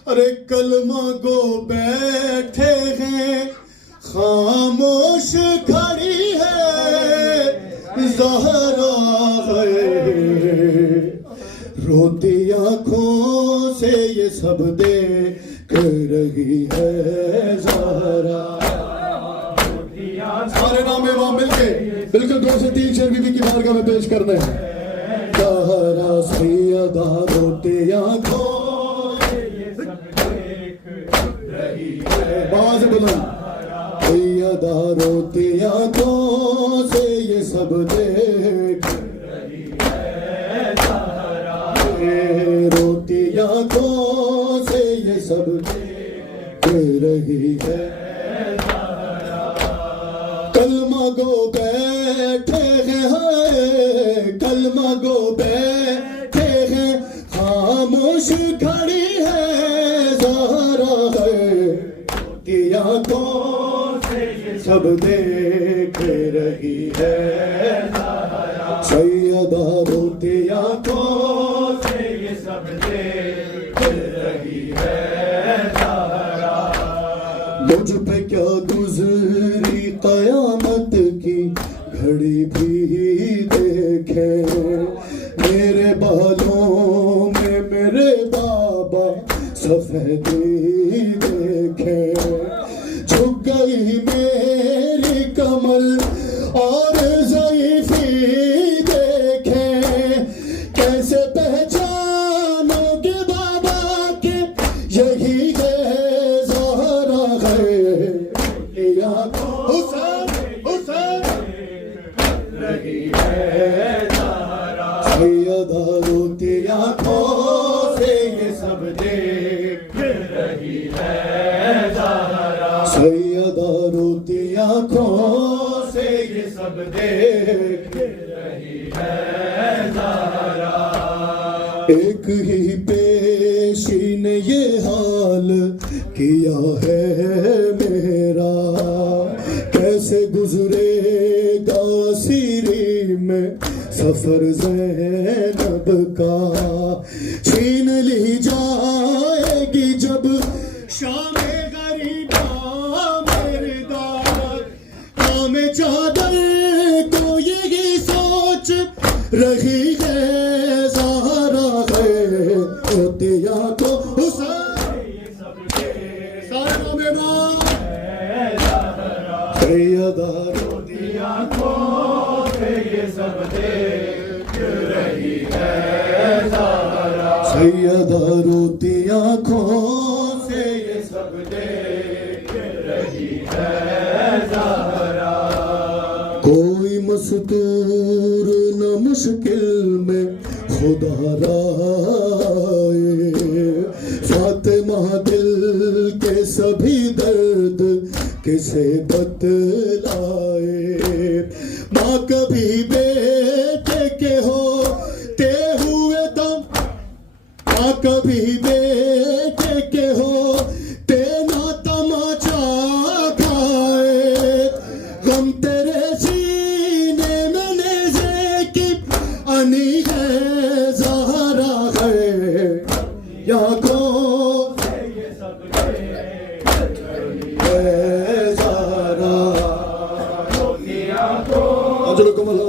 ارے کلمہ گو بیٹھے ہیں خاموش کھڑی ہے زہرا ہے روتی آنکھوں سے یہ سب دیکھ رہی ہے زہرا سارے نام امام مل کے بالکل 2 سے 3 شعر بی بی کی بارگاہ میں پیش کرنے ہیں زہرا سیدہ روتی آنکھوں سے یہ سب دیکھ رہی ہے باز بلند سیدہ روتی آنکھوں سے یہ سب دیکھ رہی ہے زہرا روتی آنکھوں سے یہ سب دیکھ رہی ہے کلمہ گو بیٹھے ہیں کلمہ گو بیٹھے ہیں خاموش کھڑی ہے زہرا ہے کی آنکھوں سے یہ سب دیکھ رہی ہے سیدہ روتی آنکھوں سے یہ سب دیکھ رہی ہے مجھ پہ کیا گزری قیامت کی گھڑی بھی دیکھے میرے بالوں میں میرے بابا سفیدی دیکھے جھک گئی میری کمر اور ضعیفی دیکھے کیسے پہچانو گے بابا کے یہی ہے زہرا ہے سیدہ روتی آنکھوں سے یہ سب دیکھ رہی ہے زہرا، ایک ہی پیشی نے یہ حال کیا ہے میرا، کیسے گزرے گا سیری میں سفر زینب کا، چھین لی جائے گی جب شام غریبا میرے دار، کام چادر کو یہی سوچ رہی ہے زہرا ہے، روتیا کو حسین سارے نام ماں سیدہ روتیا کو یہ سب دیکھ رہی ہے زہرا، سیدہ روتی آنکھوں سے یہ سب دیکھ رہی ہے زہرا، کوئی مستور نہ مشکل میں خدا رائے، فاطمہ دل کے سبھی درد کسے بتلائے، ماں کبھی بیٹے کے ہوتے ہوئے دم، ماں کبھی بیٹے کے ہوتے نہ تماچا کھائے، غم تیرے سینے میں نیزے کی انی ہے زہرا ہے، یا کو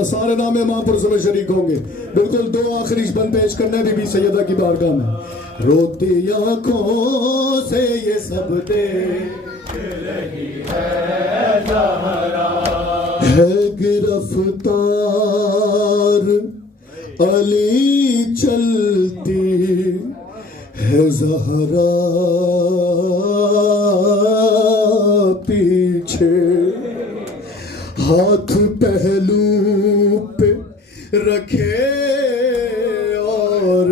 سارے نام ماں پرس میں شریک ہوں گے، بالکل دو آخری بند پیش کرنے بی بی سیدہ کی بارگاہ میں، روتی آنکھوں سے یہ سب دیکھ رہی ہے زہرا، ہے گرفتار علی چلتی ہے زہرا پیچھے، ہاتھ پہلو پہ رکھے اور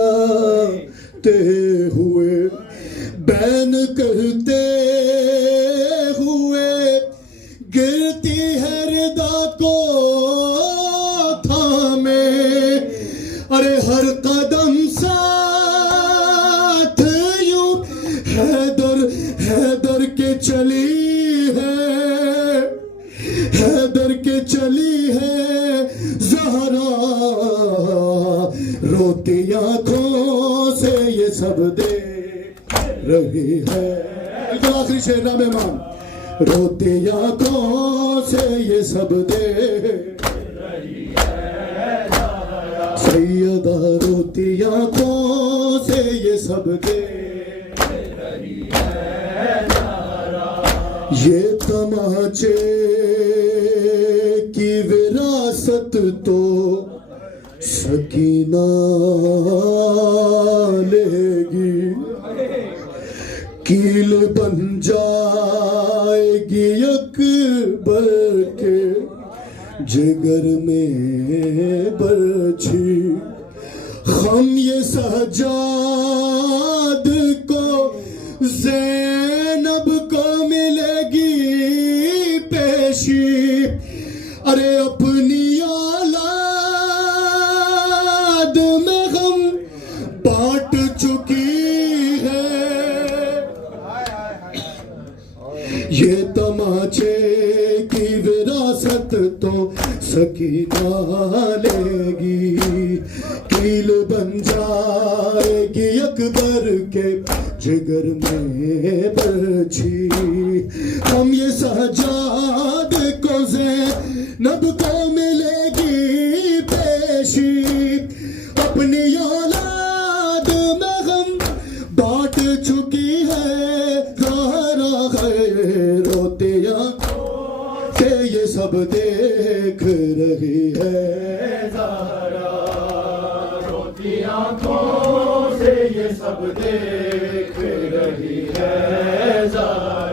لڑکھڑاتے ہوئے، بین کرتے ہوئے گرتی ہے ردا کو تھامے، ارے ہر قدم ساتھ یوں حیدر کے چلی ہے، حیدر کے چلی ہے زہرا، روتی آنکھوں سے یہ سب دیکھ رہی ہے، آخری شعر نام امام، روتی آنکھوں سے یہ سب دیکھ رہی ہے زہرا، سیدہ روتی آنکھوں سے یہ سب دیکھ رہی ہے زہرا، یہ تماچے کی وراثت تو سکینہ لے گی، کیل بن جائے گی اکبر کے جگر میں برچھی، ہم یہ سجاد کو زینب کو ملے گی پیشی، ارے اپنی اولاد میں غم بانٹ چکی ہے، یہ تماچے کی وراثت تو سکینہ لے گی، کیل بن جائے گی اکبر کے جگر میں برچھی، ہم یہ سجاد کو زینب کو ملے گی پیشی، اپنی اولاد میں غم بانٹ چکی ہے زہرا ہے، روتے آنکھوں سے یہ سب دیکھ رہی ہے زہرا، روتی آنکھوں سے یہ سب دیکھ رہی ہے زہرا۔